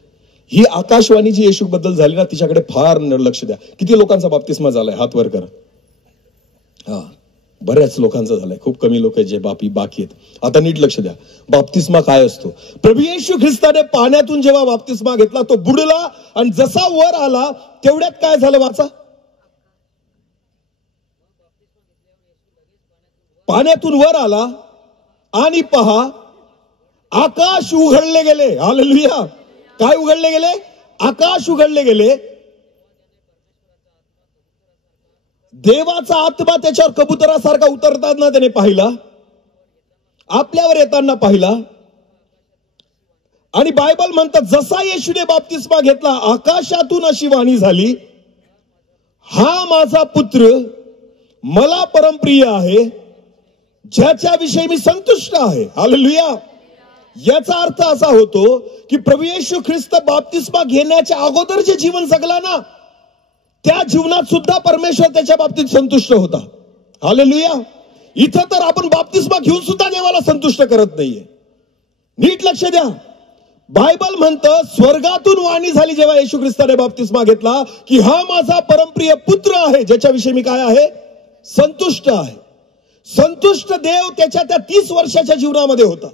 ही आकाशवाणी जी येशू बद्दल झाली ना, तिच्याकडे फार लक्ष द्या. किती लोकांचा बाप्तिस्मा झालाय? हात वर करा. बऱ्याच लोकांचा झालाय. खूप कमी लोक आहेत जे बाकी आहेत. आता नीट लक्ष द्या. बाप्तिस्मा काय असतो? प्रभू येशू ख्रिस्ताने पाण्यातून जेव्हा बाप्तिस्मा घेतला, तो बुडला आणि जसा वर आला तेवढ्यात काय झालं? वाचा. पाण्यातून वर आला आणि पहा, आकाश उघडले गेले. हालेलुया. काय उघडले गेले? आकाश उघडले गेले. देवाचा आत्मा त्याच्यावर कबुतरासारखा उतरताना त्याने पाहिला, आपल्यावर येताना पाहिला. आणि बायबल म्हणतात, जसा येशूने बाप्तिस्मा घेतला, आकाशातून अशी वाणी झाली, हा माझा पुत्र मला परमप्रिय आहे, ज्याच्याविषयी मी संतुष्ट आहे. हालेलुया. याचा अर्थ असा होतो की प्रभू येशू ख्रिस्त बाप्तिस्मा घेण्याच्या अगोदर जे जीवन जगला ना, त्या जीवनात सुद्धा परमेश्वर त्याच्या बाबतीत संतुष्ट होता. हालेलुया. इथं तर आपण बाप्तिस्मा घेऊन सुद्धा देवाला संतुष्ट करत नाहीये. नीट लक्ष द्या. बायबल म्हणतं, स्वर्गातून वाणी झाली जेव्हा येशू ख्रिस्ताने बाप्तिस्मा घेतला, की हा माझा परमप्रिय पुत्र आहे, ज्याच्याविषयी मी काय आहे? संतुष्ट आहे. संतुष्ट देव त्याच्या त्या 30 वर्षाच्या जीवनामध्ये होता.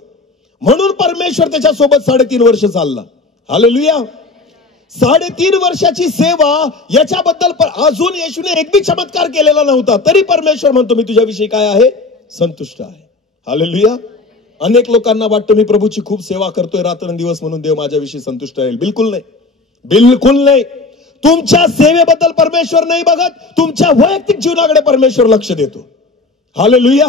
म्हणून परमेश्वर त्याच्यासोबत 3.5 वर्ष चालला. हालेलुया. 3.5 वर्षाची सेवा, याच्याबद्दल अजून येशूने एक बी चमत्कार केलेला नव्हता, तरी परमेश्वर म्हणतो मी तुझ्याविषयी काय आहे? संतुष्ट आहे. हालेलुया. अनेक लोकांना वाटतं मी प्रभूची खूप सेवा करतोय रात्रंदिवस म्हणून देव माझ्याविषयी संतुष्ट राहील. बिलकुल नाही. बिलकुल नाही. तुमच्या सेवेबद्दल परमेश्वर नाही बघत, तुमच्या वैयक्तिक जीवनाकडे परमेश्वर लक्ष देतो. हालेलुया.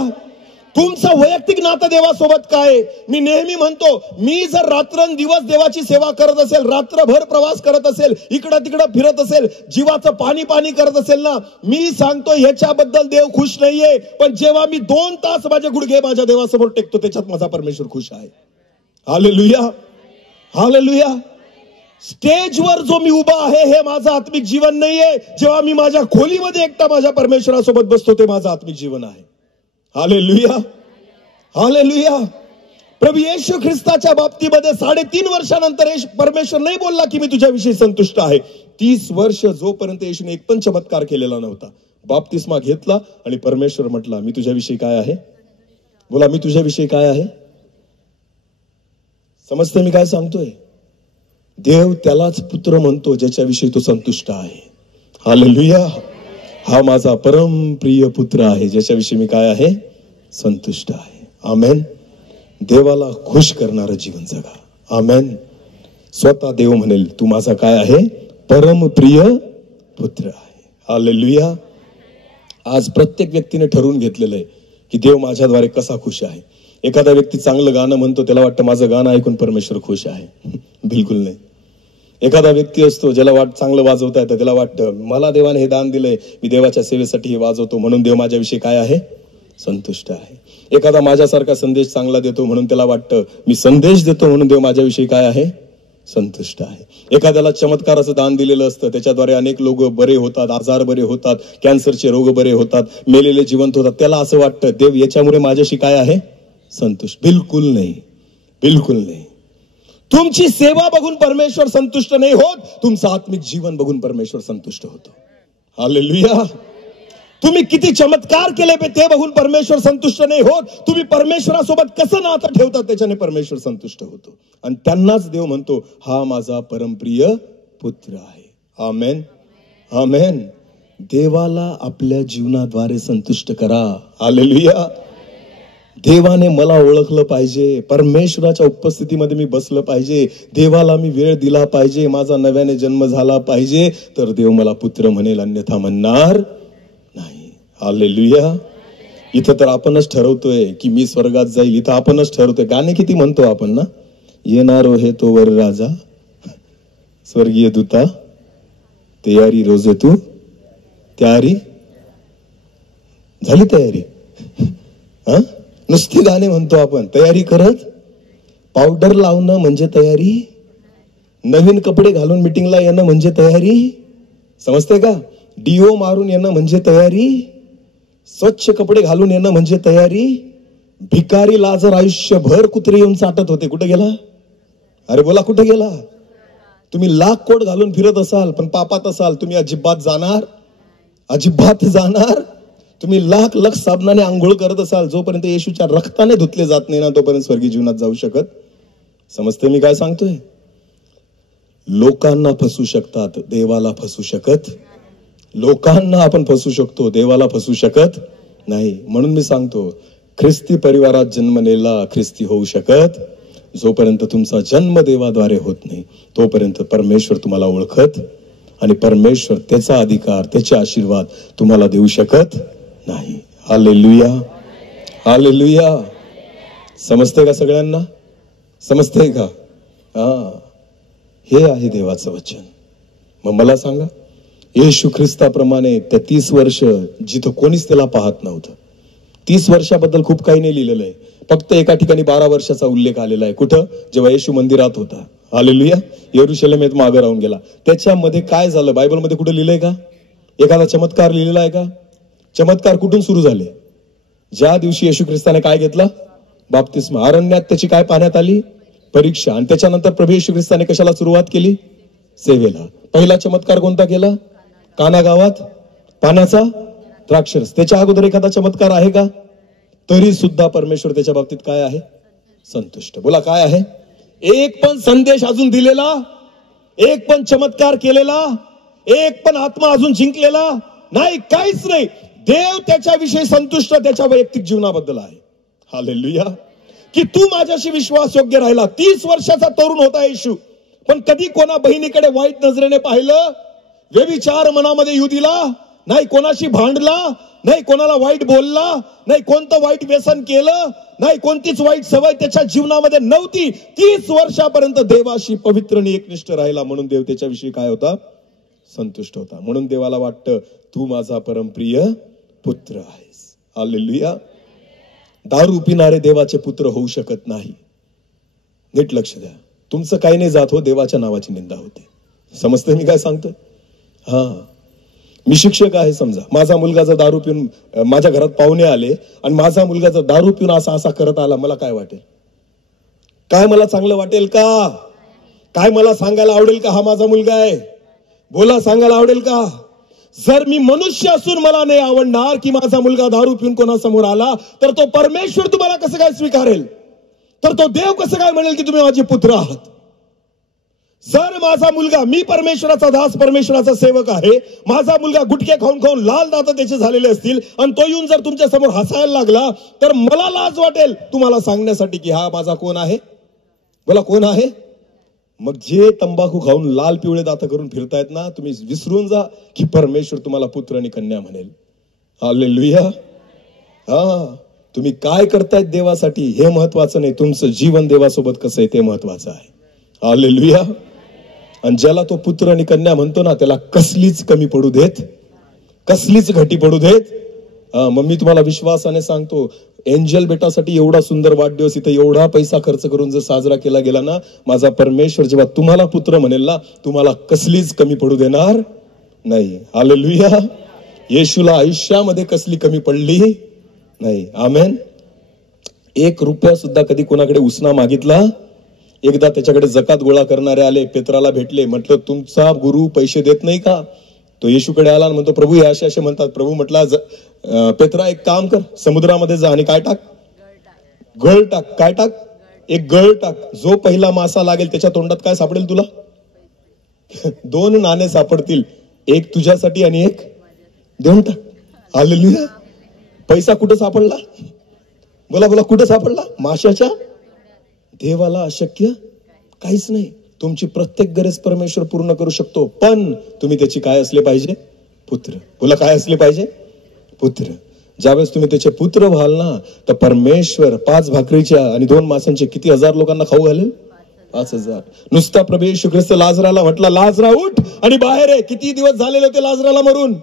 तुमचं वैयक्तिक नातं देवासोबत काय? मी नेहमी म्हणतो, मी जर रात्रंदिवस देवाची सेवा करत असेल, रात्रभर प्रवास करत असेल, इकडं तिकडं फिरत असेल, जीवाचं पाणी पाणी करत असेल ना, मी सांगतो ह्याच्याबद्दल देव खुश नाहीये. पण जेव्हा मी 2 तास माझे गुडघे माझ्या देवासमोर टेकतो, त्याच्यात माझा परमेश्वर खुश आहे. Hallelujah, hallelujah. स्टेजवर जो मी उभा आहे हे माझं आत्मिक जीवन नाहीये. जेव्हा मी माझ्या खोलीमध्ये एकटा माझ्या परमेश्वरासोबत बसतो, ते माझं आत्मिक जीवन आहे. Hallelujah, hallelujah. प्रभू येशू ख्रिस्ताच्या बाबतीमध्ये 3.5 वर्षानंतर परमेश्वर नाही बोलला की मी तुझ्याविषयी संतुष्ट आहे. 30 वर्ष जोपर्यंत येशूने एक पण चमत्कार केलेला नव्हता, बाप्तिस्मा घेतला आणि परमेश्वर म्हटला, मी तुझ्याविषयी काय आहे? बोला, मी तुझ्याविषयी काय आहे? समजते मी काय सांगतोय? देव त्यालाच पुत्र म्हणतो ज्याच्याविषयी तो संतुष्ट आहे. हालेलुया. हा माझा परम प्रिय पुत्र आहे ज्याच्याविषयी मी काय आहे? संतुष्ट आहे. आमेन. देवाला खुश करणारं जीवन जगा. आमेन. स्वतः देव म्हणेल, तू माझा काय आहे? परम प्रिय पुत्र आहे. हालेलुया. आज प्रत्येक व्यक्तीने ठरवून घेतलेलं आहे की देव माझ्याद्वारे कसा खुश आहे. एखादा व्यक्ती चांगलं गाणं म्हणतो, त्याला वाटतं माझं गाणं ऐकून परमेश्वर खुश आहे. बिलकुल नाही. एखादा व्यक्ती असतो ज्याला चांगलं वाजवता येतं, त्याला वाटतं मला देवाने हे दान दिलंय, मी देवाच्या सेवेसाठी हे वाजवतो म्हणून देव माझ्याविषयी काय आहे? संतुष्ट आहे. एखादा माझ्यासारखा संदेश चांगला देतो म्हणून त्याला वाटतं मी संदेश देतो म्हणून देव माझ्याविषयी काय आहे? संतुष्ट आहे. एखाद्याला चमत्काराचं दान दिलेलं असतं, त्याच्याद्वारे अनेक लोक बरे होतात, आजार बरे होतात, कॅन्सरचे रोग बरे होतात, मेलेले जिवंत होतात. त्याला असं वाटतं देव याच्यामुळे माझ्याशी काय आहे? संतुष्ट. बिलकुल नाही, बिलकुल नाही. तुमची सेवा बघून परमेश्वर संतुष्ट नाही होत, तुमचं आत्मिक जीवन बघून परमेश्वर संतुष्ट होतो. हालेलुया. तुम्ही किती चमत्कार केले ते बघून परमेश्वर संतुष्ट नाही होत, तुम्ही परमेश्वरासोबत कसं नातं ठेवतात त्याच्याने परमेश्वर संतुष्ट होतो. आणि त्यांनाच देव म्हणतो, हा माझा परमप्रिय पुत्र आहे. आमेन, आमेन. देवाला आपल्या जीवनाद्वारे संतुष्ट करा. हालेलुया. देवाने मला ओळखलं पाहिजे, परमेश्वराच्या उपस्थितीमध्ये मी बसलं पाहिजे, देवाला मी वेळ दिला पाहिजे, माझा नव्याने जन्म झाला पाहिजे, तर देव मला पुत्र म्हणेल, अन्यथा म्हणणार नाही. हालेलुया. इथं तर आपणच ठरवतोय की मी स्वर्गात जाईल. इथं आपणच ठरवतोय. गाणे किती म्हणतो आपण ना, येणारो हे तो वर राजा, स्वर्गीय दूता, तयारी रोजे तू, तयारी झाली? तयारी? हा, नुसती गाणे म्हणतो आपण. तयारी करत, पावडर लावणं म्हणजे तयारी, नवीन कपडे घालून मिटिंगला येणं म्हणजे तयारी. समजते का? डीओ मारून येणं म्हणजे तयारी, स्वच्छ कपडे घालून येणं म्हणजे तयारी. भिकारी लाजर आयुष्यभर कुत्रे येऊन चाटत होते, कुठे गेला? अरे बोला, कुठे गेला? तुम्ही लाख कोट घालून फिरत असाल पण पापात असाल, तुम्ही अजिबात जाणार? अजिबात जाणार? तुम्ही लाख लख साबणाने आंघोळ करत असाल, जोपर्यंत येशूच्या रक्ताने धुतले जात नाही ना, तोपर्यंत स्वर्गीय जीवनात जाऊ शकत. समजते मी काय सांगतोय? लोकांना फसू शकतात, देवाला फसू शकत. लोकांना आपण फसू शकतो, देवाला फसू शकत नाही. म्हणून मी सांगतो, ख्रिस्ती परिवारात जन्मलेला ख्रिस्ती होऊ शकत. जोपर्यंत तुमचा जन्म देवाद्वारे होत नाही, तोपर्यंत परमेश्वर तुम्हाला ओळखत आणि परमेश्वर त्याचा अधिकार, त्याचे आशीर्वाद तुम्हाला देऊ शकत नाही. Hallelujah, hallelujah. समजते का सगळ्यांना? समजते का? हे आहे देवाचं वचन. मग मला सांगा, येशू ख्रिस्ताप्रमाणे त्या 30 वर्ष जिथं कोणीच त्याला पाहत नव्हतं, 30 वर्षाबद्दल खूप काही नाही लिहिलेलं आहे. फक्त एका ठिकाणी 12 वर्षाचा उल्लेख आलेला आहे. कुठं? जेव्हा येशू मंदिरात होता. हालेलुया. यरूशलेमेत मागे राहून गेला. त्याच्यामध्ये काय झालं बायबलमध्ये कुठं लिहिलंय का? एखादा चमत्कार लिहिलेला आहे का? चमत्कार कुठून सुरू झाले? ज्या दिवशी येशू ख्रिस्ताने काय घेतला? बाप्तिस्मा. अरण्यात त्याची काय पाहण्यात आली? परीक्षा. आणि त्याच्यानंतर प्रभू येशू ख्रिस्ताने कशाला सुरुवात केली? सेवेला. पहिला चमत्कार कोणता केला? काना गावात पाण्याचा द्राक्षरस. त्याच्या अगोदर एखादा चमत्कार आहे का? तरी सुद्धा परमेश्वर त्याच्या बाबतीत काय आहे? संतुष्ट. बोला, काय आहे? एक पण संदेश अजून दिलेला, एक पण चमत्कार केलेला, एक पण आत्मा अजून जिंकलेला नाही, काहीच नाही. देव त्याच्याविषयी संतुष्ट त्याच्या वैयक्तिक जीवनाबद्दल आहे. हालेलुया. की तू माझ्याशी विश्वासयोग्य राहिला. 30 वर्षाचा तरुण होता येशू, पण कधी कोणा बहिणीकडे वाईट नजरेने पाहिलं? व्यभिचार मनामध्ये येऊ दिला? नाही कोणाशी भांडला, नाही कोणाला वाईट बोलला, नाही कोणतं वाईट व्यसन केलं, नाही कोणतीच वाईट सवय त्याच्या जीवनामध्ये नव्हती. 30 वर्षापर्यंत देवाशी पवित्र आणि एकनिष्ठ राहिला. म्हणून देव त्याच्याविषयी काय होता? संतुष्ट होता. म्हणून देवाला वाटतं तू माझा परमप्रिय पुत्र आहेस. हालेलुया. दारू पिणारे देवाचे पुत्र होऊ शकत नाही. नीट लक्ष द्या. तुमचं काही नाही जात हो, देवाच्या नावाची निंदा होते. समजते मी काय सांगतोय? हा, मी शिक्षक आहे समजा. माझा मुलगा जर दारू पिऊन माझ्या घरात पाहुणे आले आणि माझा मुलगा जर दारू पिऊन असा असा करत आला, मला काय वाटेल? काय मला चांगलं वाटेल का? काय मला सांगायला आवडेल का हा माझा मुलगा आहे? बोला, सांगायला आवडेल का? जर मी मनुष्य असून मला नाही आवडणार की माझा मुलगा दारू पिऊन कोणासमोर आला, तर तो परमेश्वर तुम्हाला कसं काय स्वीकारेल? तर तो देव कसं काय म्हणेल की तुम्ही माझे पुत्र आहात? जर माझा मुलगा, मी परमेश्वराचा दास, परमेश्वराचा सेवक आहे, माझा मुलगा गुटखे खाऊन खाऊन लाल दात त्याचे झालेले असतील आणि तो येऊन जर तुमच्या समोर हसायला लागला, तर मला लाज वाटेल तुम्हाला सांगण्यासाठी की हा माझा कोण आहे? बोला, कोण आहे? मग जे तंबाखू खाऊन लाल पिवळे दात करून फिरतायत ना, तुम्ही विसरून जा की परमेश्वर तुम्हाला पुत्र आणि कन्या म्हणेल. हालेलुया. हा, तुम्ही काय करतायत देवासाठी हे महत्वाचं नाही, तुमचं जीवन देवासोबत कसं आहे ते महत्वाचं आहे. हालेलुया. आणि ज्याला तो पुत्र आणि कन्या म्हणतो ना, त्याला कसलीच कमी पडू देत, कसलीच घटी पडू देत. मग मी तुम्हाला विश्वासाने सांगतो, एंजल बेटासाठी एवढा सुंदर वाढदिवस इथं एवढा पैसा खर्च करून जर साजरा केला गेला ना, माझा परमेश्वर जेव्हा तुम्हाला पुत्र म्हणेल ना, तुम्हाला कसलीच कमी पडू देणार नाही. हालेलुया. येशूला आयुष्यामध्ये कसली कमी पडली नाही. आमेन. 1 रुपया सुद्धा कधी कोणाकडे उसना मागितला. एकदा त्याच्याकडे जकात गोळा करणारे आले, पेत्राला भेटले. म्हटलं, तुमचा गुरु पैसे देत नाही का? तो येशूकडे आला आणि म्हणतो, प्रभू हे असे असे म्हणतात. प्रभू म्हटला, पेत्रा एक काम कर, समुद्रामध्ये जा आणि काय टाक? गळ टाक. काय टाक? एक गळ टाक. जो पहिला मासा लागेल त्याच्या तोंडात काय सापडेल तुला? 2 नाणे सापडतील, एक तुझ्यासाठी आणि एक देऊन टाक. हालेलुया. पैसा कुठं सापडला? बोला बोला, कुठं सापडला? माशाच्या. देवाला अशक्य काहीच नाही. तुमची प्रत्येक गरज परमेश्वर पूर्ण करू शकतो, पण तुम्ही त्याची काय असले पाहिजे? पुत्र. बोला, काय असले पाहिजे? पुत्र. ज्यावेळेस तुम्ही त्याचे पुत्र व्हाल ना, तर परमेश्वर 5 भाकरीच्या आणि 2 माशांचे किती हजार लोकांना खाऊ घालेल? 5000. नुसता प्रभू येशू ख्रिस्त लाजराला म्हटला, लाजरा उठ आणि बाहेर आहे. किती दिवस झालेले होते लाजराला मरून?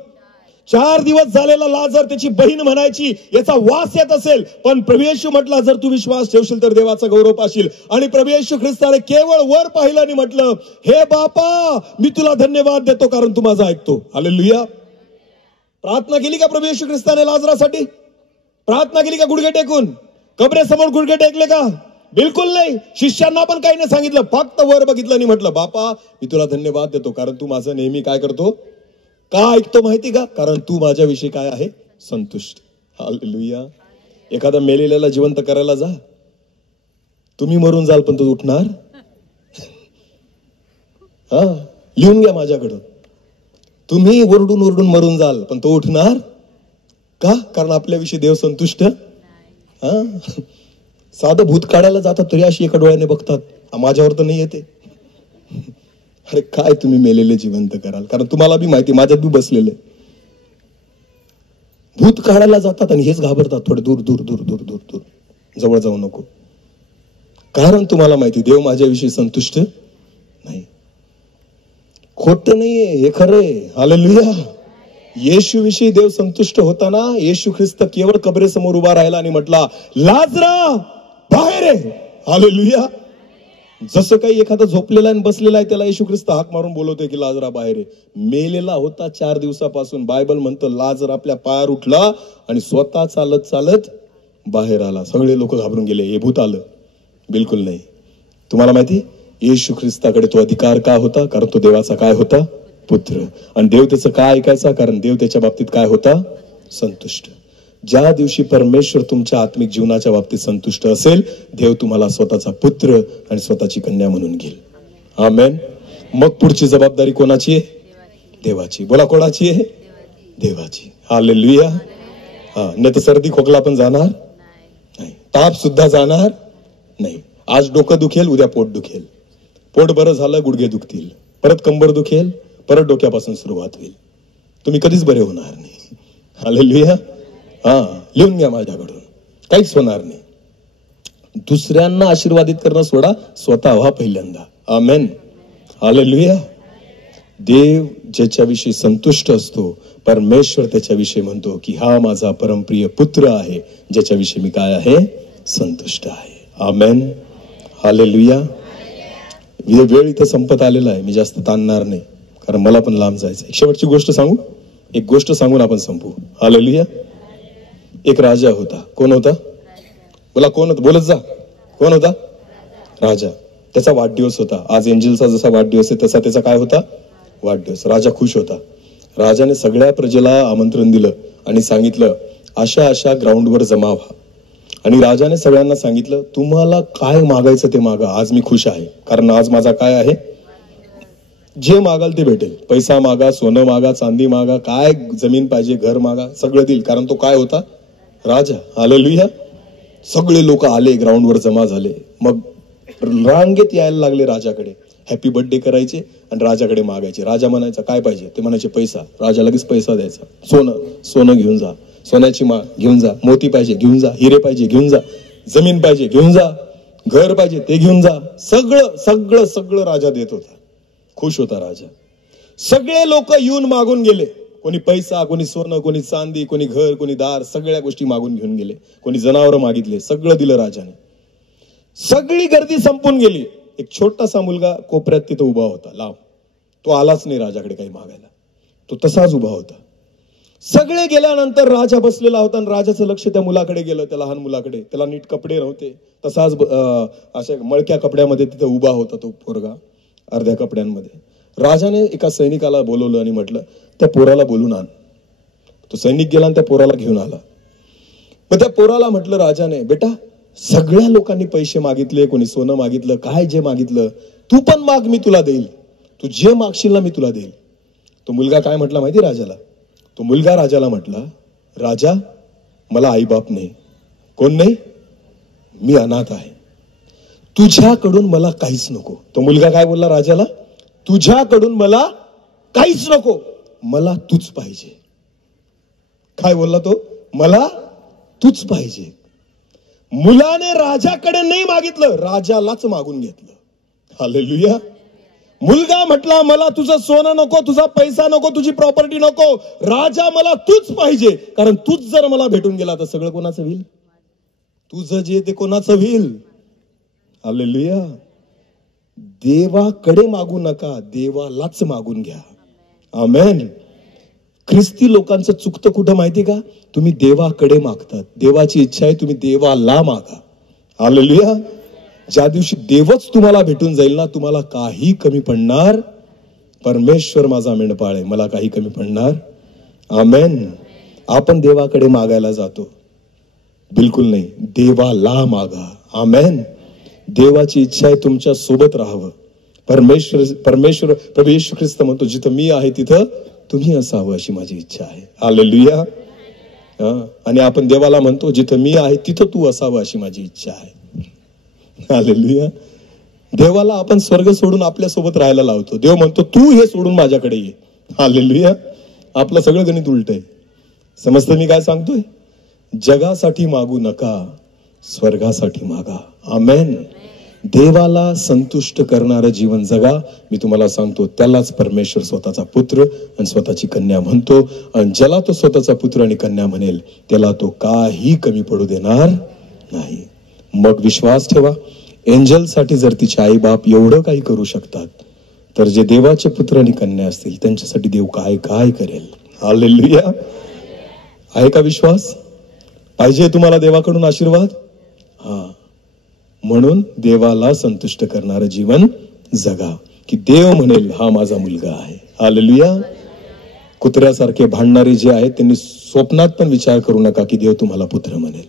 4 दिवस झालेला लाजर. त्याची बहीण म्हणायची याचा वास येत असेल, पण प्रभू येशू म्हटला, जर तू विश्वास ठेवशील तर देवाचा गौरव पाशील. आणि प्रभू येशू ख्रिस्ताने केवळ वर पाहिलं आणि म्हटलं, हे बापा, मी तुला धन्यवाद देतो कारण तू माझा ऐकतो. हालेलुया. प्रार्थना केली का प्रभू येशू ख्रिस्ताने लाजरासाठी? प्रार्थना केली का गुडघे टेकून? कबरेसमोर गुडघे टेकले का? बिलकुल नाही. शिष्यांना पण काही नाही सांगितलं, फक्त वर बघितलं आणि म्हटलं, बापा, मी तुला धन्यवाद देतो कारण तू माझं नेहमी काय करतो? का ऐकतो माहिती का? कारण तू माझ्याविषयी काय आहे? संतुष्ट. हालेलुया. एखादा मेलेल्याला जिवंत करायला जा, तुम्ही मरून जाल पण तो उठणार. हा, लिहून घ्या माझ्याकडं. तुम्ही ओरडून ओरडून मरून जाल पण तो उठणार का? कारण आपल्याविषयी देव संतुष्ट. हा, साधं भूत काढायला जातात तरी अशी एका डोळ्याने बघतात, माझ्यावर तर नाही येते. अरे काय तुम्ही मेलेले जिवंत कराल? कारण तुम्हाला बी माहिती, माझ्यात बी बसलेले भूत काढायला जातात आणि हेच घाबरतात, थोडे दूर दूर दूर दूर दूर दूर, जवळ जाऊ नको. कारण तुम्हाला माहिती देव माझ्याविषयी संतुष्ट नाही. खोट नाहीये, हे खरंय. हालेलुया. येशू विषयी देव संतुष्ट होताना येशू ख्रिस्त केवळ कबरेसमोर उभा राहिला आणि म्हटला, लाजरा बाहेर आहे. हालेलुया. जसं काही एखादा झोपलेला आणि बसलेला आहे त्याला येशू ख्रिस्त हाक मारून बोलवतोय की लाजरा बाहेर आहे. मेलेला होता 4 दिवसापासून. बायबल म्हणतं लाजर आपल्या पायावर उठला आणि स्वतः चालत चालत बाहेर आला. सगळे लोक घाबरून गेले, हे भूत आलं. बिलकुल नाही. तुम्हाला माहिती येशू ख्रिस्ताकडे तो अधिकार का होता? कारण तो देवाचा काय होता? पुत्र. आणि देव त्याचं काय ऐकायचा? कारण देव त्याच्या बाबतीत काय होता? संतुष्ट. ज्या दिवशी परमेश्वर तुमच्या आत्मिक जीवनाच्या बाबतीत संतुष्ट असेल, देव तुम्हाला स्वतःचा पुत्र आणि स्वतःची कन्या म्हणून घेईल. आमेन. मग पुढची जबाबदारी कोणाची आहे? देवाची. बोला, कोणाची आहे? देवाची. हालेलुया. हा, नाही तर सर्दी खोकला पण जाणार नाही, ताप सुद्धा जाणार नाही. आज डोकं दुखेल, उद्या पोट दुखेल. पोट बरं झालं, गुडघे दुखतील, परत कंबर दुखेल, परत डोक्यापासून सुरुवात होईल. तुम्ही कधीच बरे होणार नाही. हालेलुया. लिहून घ्या माझ्याकडून, काहीच होणार नाही. दुसऱ्यांना आशीर्वादित करणं सोडा, स्वतः व्हा पहिल्यांदा. आमेन. हालेलुया. देव ज्याच्याविषयी संतुष्ट असतो, परमेश्वर त्याच्याविषयी म्हणतो की हा माझा परमप्रिय पुत्र आहे, ज्याच्याविषयी मी काय आहे, संतुष्ट आहे. आमेन. हालेलुया. वेळ इथं संपत आलेला आहे, मी जास्त ताणणार नाही, कारण मला पण लांब जायचं. एक शेवटची गोष्ट सांगू, एक गोष्ट सांगून आपण संपू. हालेलुया. एक राजा होता. कोण होता? बोला कोण होता, बोलत जा. कोण होता? राजा. त्याचा वाढदिवस होता. आज एंजलचा जसा वाढदिवस आहे तसा त्याचा काय होता, वाढदिवस. राजा खुश होता. राजाने सगळ्या प्रजेला आमंत्रण दिलं आणि सांगितलं अशा अशा ग्राउंडवर जमा व्हा. आणि राजाने सगळ्यांना सांगितलं तुम्हाला काय मागायचं ते मागा, आज मी खुश आहे, कारण आज माझा काय आहे, जे मागाल ते भेटेल. पैसा मागा, सोनं मागा, चांदी मागा, काय जमीन पाहिजे, घर मागा, सगळं देईल, कारण तो काय होता, राजा. हालेलुया. सगळे लोक आले, ग्राउंडवर जमा झाले. मग रांगेत यायला लागले राजाकडे, हॅपी बर्थडे करायचे आणि राजाकडे मागायचे. राजा म्हणायचा काय पाहिजे, ते म्हणायचे पैसा. राजा लगेच पैसा द्यायचा. सोनं घेऊन जा, सोन्याची घेऊन जा, मोती पाहिजे घेऊन जा, हिरे पाहिजे घेऊन जा, जमीन पाहिजे घेऊन जा, घर पाहिजे ते घेऊन जा. सगळं सगळं सगळं राजा देत होता. खुश होता राजा. सगळे लोक येऊन मागून गेले. कोणी पैसा, कोणी सोनं, कोणी चांदी, कोणी घर, कोणी दार, सगळ्या गोष्टी मागून घेऊन गेले. कोणी जनावर मागितले, सगळं दिलं राजाने. सगळी गर्दी संपून गेली. एक छोटासा मुलगा कोपऱ्यात तिथं उभा होता, लांब. तो आलाच नाही राजाकडे काही मागायला, तो तसाच उभा होता. सगळे गेल्यानंतर राजा बसलेला होता आणि राजाचं लक्ष त्या मुलाकडे गेलं, त्या लहान मुलाकडे. त्याला नीट कपडे नव्हते, तसाच अशा मळक्या कपड्यामध्ये तिथं उभा होता तो पोरगा, अर्ध्या कपड्यांमध्ये. राजाने एका सैनिकाला बोलवलं आणि म्हटलं त्या पोराला बोलून आण. तो सैनिक गेला आणि त्या पोराला घेऊन आला. मग त्या पोराला म्हटलं राजाने, बेटा सगळ्या लोकांनी पैसे मागितले, कोणी सोनं मागितलं, काय जे मागितलं, तू पण माग, मी तुला देईल. तू जे मागशील ना मी तुला देईल. तो मुलगा काय म्हटला माहिती राजाला? तो मुलगा राजाला म्हटला, राजा मला आई बाप नाही, कोण नाही, मी अनाथ आहे, तुझ्याकडून मला काहीच नको. तो मुलगा काय बोलला राजाला? तुझ्याकडून मला काहीच नको, मला तूच पाहिजे. काय बोलला तो? मला तूच पाहिजे. मुलाने राजाकडे नाही मागितलं, राजालाच मागून घेतलं. हालेलुया. मुलगा म्हटला मला तुझं सोनं नको, तुझा पैसा नको, तुझी प्रॉपर्टी नको, राजा मला तूच पाहिजे, कारण तूच जर मला भेटून गेला तर सगळं कोणाचं होईल, तुझं जे ते कोणाचं होईल. हालेलुया. देवाकडे मागू नका, देवालाच मागून घ्या. आमेन. ख्रिस्ती लोकांचं चुकतं कुठं माहिती का? तुम्ही देवाकडे मागतात. देवाची इच्छा आहे तुम्ही देवाला मागा. हालेलुया. ज्या दिवशी देवच तुम्हाला भेटून जाईल ना, तुम्हाला काही कमी पडणार. परमेश्वर माझा मेंढपाळ आहे, मला काही कमी पडणार. आमेन. आपण देवाकडे मागायला जातो, बिलकुल नाही, देवाला मागा. आमेन. देवाची इच्छा आहे तुमच्या सोबत राहावं. परमेश्वर प्रभू येशू ख्रिस्त म्हणतो जिथं मी आहे तिथं तुम्ही असावं अशी माझी इच्छा आहे. हालेलुया. आणि आपण देवाला म्हणतो जिथं मी आहे तिथं तू असावं अशी माझी इच्छा आहे. हालेलुया. देवाला आपण स्वर्ग सोडून आपल्या सोबत राहायला लावतो. देव म्हणतो तू हे सोडून माझ्याकडे ये. हालेलुया. आपलं सगळं गणित उलट आहे. समजतं मी काय सांगतोय? जगासाठी मागू नका, स्वर्गासाठी मागा. आमेन. देवाला संतुष्ट करणारं जीवन जगा. मी तुम्हाला सांगतो त्यालाच परमेश्वर स्वतःचा पुत्र आणि स्वतःची कन्या म्हणतो. आणि ज्याला तो स्वतःचा पुत्र आणि कन्या म्हणेल त्याला तो काही कमी पडू देणार नाही. मग विश्वास ठेवा, एंजलसाठी जर तिचे आई बाप एवढं काही करू शकतात तर जे देवाचे पुत्र आणि कन्या असतील त्यांच्यासाठी देव काय काय करेल. हालेलुया. आहे का विश्वास? पाहिजे तुम्हाला देवाकडून आशीर्वाद? म्हणून देवाला संतुष्ट करणारं जीवन जगा, की देव म्हणेल हा माझा मुलगा आहे. हालेलुया. कुत्र्यासारखे भांडणारे जे आहेत त्यांनी स्वप्नात पण विचार करू नका की देव तुम्हाला पुत्र म्हणेल.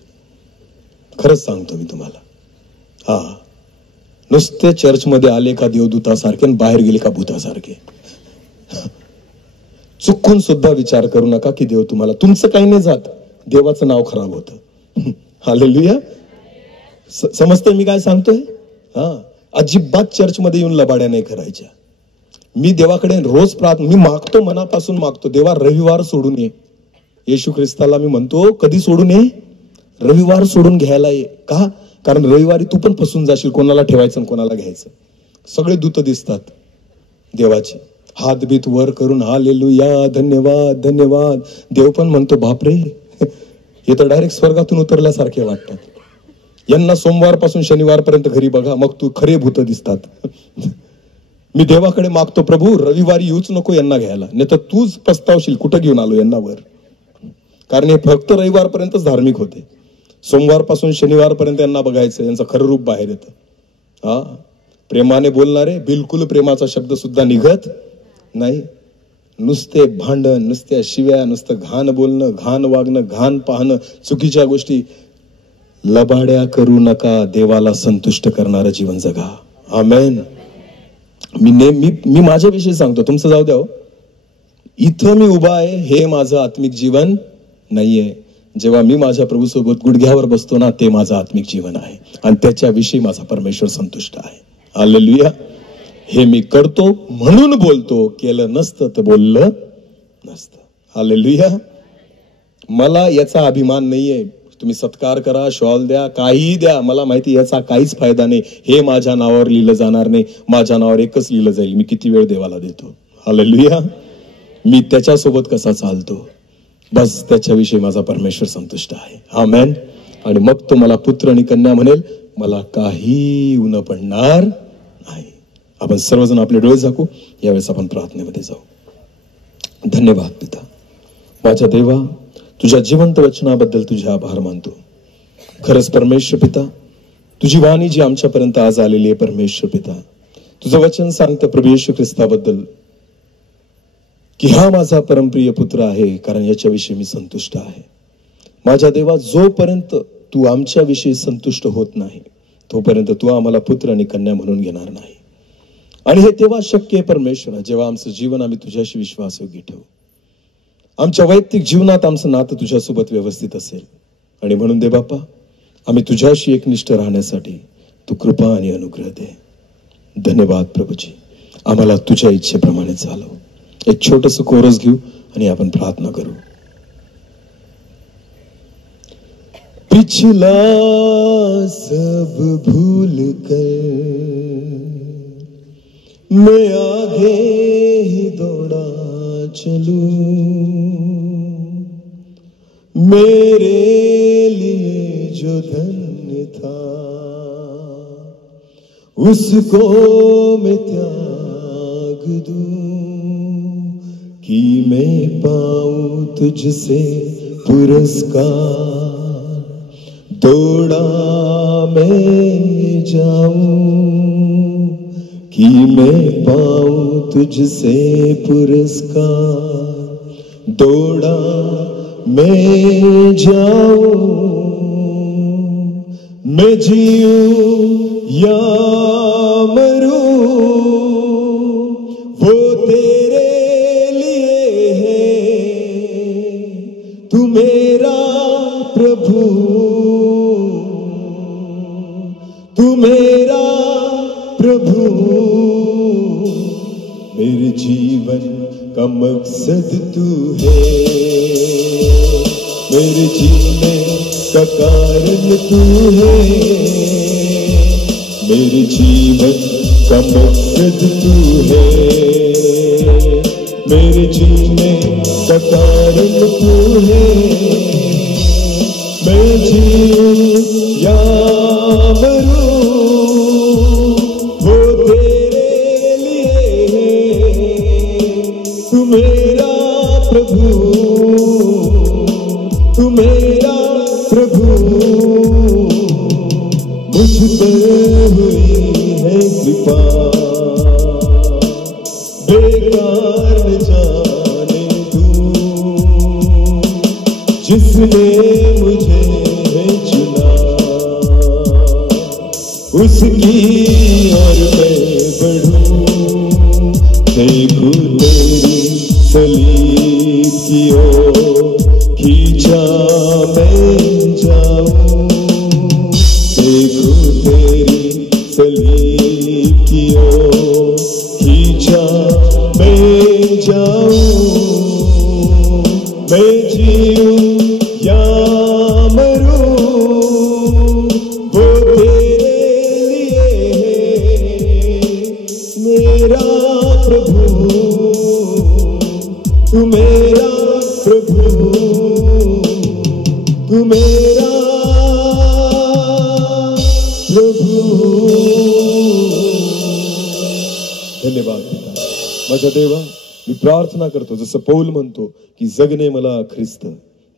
खरंच सांगतो मी तुम्हाला. नुसते चर्चमध्ये आले का देवदूतासारखे आणि बाहेर गेले का भूतासारखे. चुकून सुद्धा विचार करू नका की देव तुम्हाला, तुमचं काही नाही जात, देवाचं नाव खराब होतं. हालेलुया. समजतंय मी काय सांगतोय? अजिबात चर्चमध्ये येऊन लबाड्या नाही करायच्या. मी देवाकडे रोज मी मागतो, मनापासून मागतो, देवा रविवार सोडून ये. येशू ख्रिस्ताला मी म्हणतो कधी सोडून ये? रविवार सोडून घ्यायला ये. का? कारण रविवारी तू पण फसून जाशील, कोणाला ठेवायचं कोणाला घ्यायचं. सगळे दूत दिसतात देवाचे, हात बीत वर करून हालेलुया धन्यवाद धन्यवाद. देव पण म्हणतो बापरे, हे तर डायरेक्ट स्वर्गातून उतरल्यासारखे वाटतात. यांना सोमवारपासून शनिवारपर्यंत घरी बघा, मग तू खरे भूत दिसतात. मी देवाकडे मागतो, प्रभू रविवारी येऊच नको यांना घ्यायला, नाही तर तूच पस्तावशील कुठं घेऊन आलो यांना वर. कारण हे फक्त रविवारपर्यंतच धार्मिक होते, सोमवारपासून शनिवारपर्यंत यांना बघायचं, यांचं खरं रूप बाहेर येतं. हा, प्रेमाने बोलणारे बिलकुल प्रेमाचा शब्द सुद्धा निघत नाही. नुसते भांडण, नुसत्या शिव्या, नुसतं घाण बोलणं, घाण वागणं, घाण पाहणं, चुकीच्या गोष्टी. लबाड्या करू नका, देवाला संतुष्ट करणारं जीवन जगा. आमेन. मी माझ्याविषयी सांगतो, तुमचं जाऊ द्या. इथं मी उभा आहे हे माझं आत्मिक जीवन नाहीये. जेव्हा मी माझ्या प्रभूसोबत गुडघ्यावर बसतो ना, ते माझं आत्मिक जीवन आहे आणि त्याच्याविषयी माझा परमेश्वर संतुष्ट आहे. हालेलुया. हे मी करतो म्हणून बोलतो, केलं नसतं तर बोललं नसतं. हालेलुया. मला याचा अभिमान नाहीये. तुम्ही सत्कार करा, शॉल द्या, काही द्या, मला माहिती याचा काहीच फायदा नाही. हे माझ्या नावावर लिहिलं जाणार नाही, माझ्या नावावर एकच लिहिलं जाईल, मी किती वेळ देवाला देतो. हालेलुया. मी त्याच्यासोबत कसा चालतो, बस त्याच्याविषयी माझा परमेश्वर संतुष्ट आहे. आमेन. आणि मग तो मला पुत्र आणि कन्या म्हणेल, मला काही उन पडणार नाही. आपण सर्वजण आपले डोळे झाकू, यावेळेस आपण प्रार्थनेमध्ये जाऊ. धन्यवाद पिता, माझ्या देवा, तुझ्या जिवंत वचनाबद्दल तुझे आभार मानतो. खरंच परमेश्वर पिता, तुझी वाणी जी आमच्यापर्यंत आज आलेली आहे परमेश्वर पिता, तुझं वचन सांगतं प्रभू येशू ख्रिस्ताबद्दल की हा माझा परमप्रिय पुत्र आहे, कारण याच्याविषयी मी संतुष्ट आहे. माझ्या देवा, जोपर्यंत तू आमच्याविषयी संतुष्ट होत नाही तोपर्यंत तू आम्हाला पुत्र आणि कन्या म्हणून घेणार नाही. आणि हे तेव्हा शक्य आहे परमेश्वरा, जेव्हा आमचं जीवन आम्ही तुझ्याशी विश्वासयोग्य ठेवू, आमच्या वैयक्तिक जीवनात आमचं नातं तुझ्यासोबत व्यवस्थित असेल. आणि म्हणून दे बाप्पा, आम्ही तुझ्याशी एकनिष्ठ राहण्यासाठी तू कृपा आणि अनुग्रह दे. धन्यवाद प्रभूजी, आम्हाला तुझ्या इच्छेप्रमाणे चालव. एक छोटंसं कोरस घेऊ आणि आपण प्रार्थना करू. पिछला सब भूल कर मैं आगे ही दौड़ा चलूं, मेरे लिए जो धन्य था उसको मैं त्याग दूं, कि मैं पाऊं तुझसे पुरस्कार, दौड़ा मैं जाऊं, कि मैं पाऊं तुझसे पुरस्कार, दौड़ा मैं जाऊं. मैं जीऊं या मरूं वो तेरे लिए है, तू मेरा प्रभु, तू मेरा प्रभु. मेरे जीवन का मकसद तू है, मेरे जीने का कारण तू है, मेरे जीवन का मकसद तू है, मेरे जीने का कारण तू है. मैं जीऊं या मरूं वो तेरे लिए है, तू मेरा प्रभु, तू मेरा प्रभु. मुझ पर हुई है कृपा, बेकार न जाने दूं, जिसने मुझे चुना उसकी ओर मैं बढ़ूं. देखूं तेरी सलीब की ओर खींचा मैं जाऊं, देखूं तेरी सलीब की ओर खींचा जीऊं या मरूं वो तेरे लिए मेरा प्रभु, तू मेरा प्रभु, तू मेरा प्रभु। धन्यवाद पिता। माझ्या देवा, मी प्रार्थना करतो जसं पौल म्हणतो की जगणे मला ख्रिस्त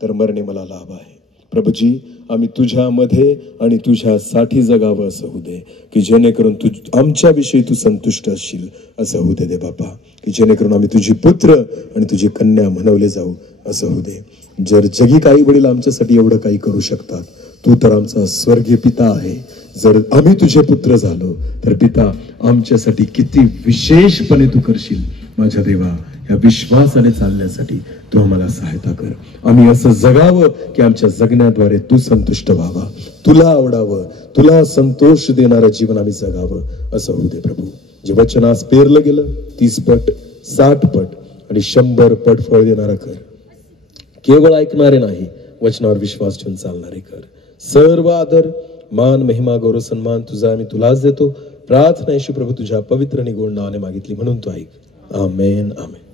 तर मरणे मला लाभ आहे। प्रभुजी, आम्ही तुझ्यामध्ये आणि तुझ्यासाठी जगावं असं होऊ दे की जेणेकरून तू आमच्याविषयी तू संतुष्ट असशील असं होऊ दे बापा, की जेणेकरून आम्ही तुझी पुत्र आणि तुझी कन्या म्हणवले जाऊ असं होऊ दे। जर जगी काही वडील आमच्यासाठी एवढं काही करू शकतात, तू तर आमचा स्वर्गीय पिता आहे। जर आम्ही तुझे पुत्र झालो तर पिता आमच्यासाठी किती विशेषपणे तू करशील। माझ्या देवा, या विश्वासाने चालण्यासाठी तू आम्हाला सहायता कर। आम्ही असं जगावं की आमच्या जगण्याद्वारे तू संतुष्ट व्हावा, तुला आवडावं, तुला संतोष देणारं जीवन आम्ही जगावं असं होऊ दे प्रभू। जे वचन आज पेरलं गेलं 30 पट 60 पट आणि 100 पट फळ देणारा कर। केवळ ऐकणारे नाही, वचनावर विश्वास ठेवून चालणारे कर। सर्व आदर मान महिमा गौरव सन्मान तुझा आम्ही तुलाच देतो। प्रार्थना येशू प्रभू तुझ्या पवित्र आणि गोड नावाने मागितली म्हणून तू ऐक। आमेन आमेन।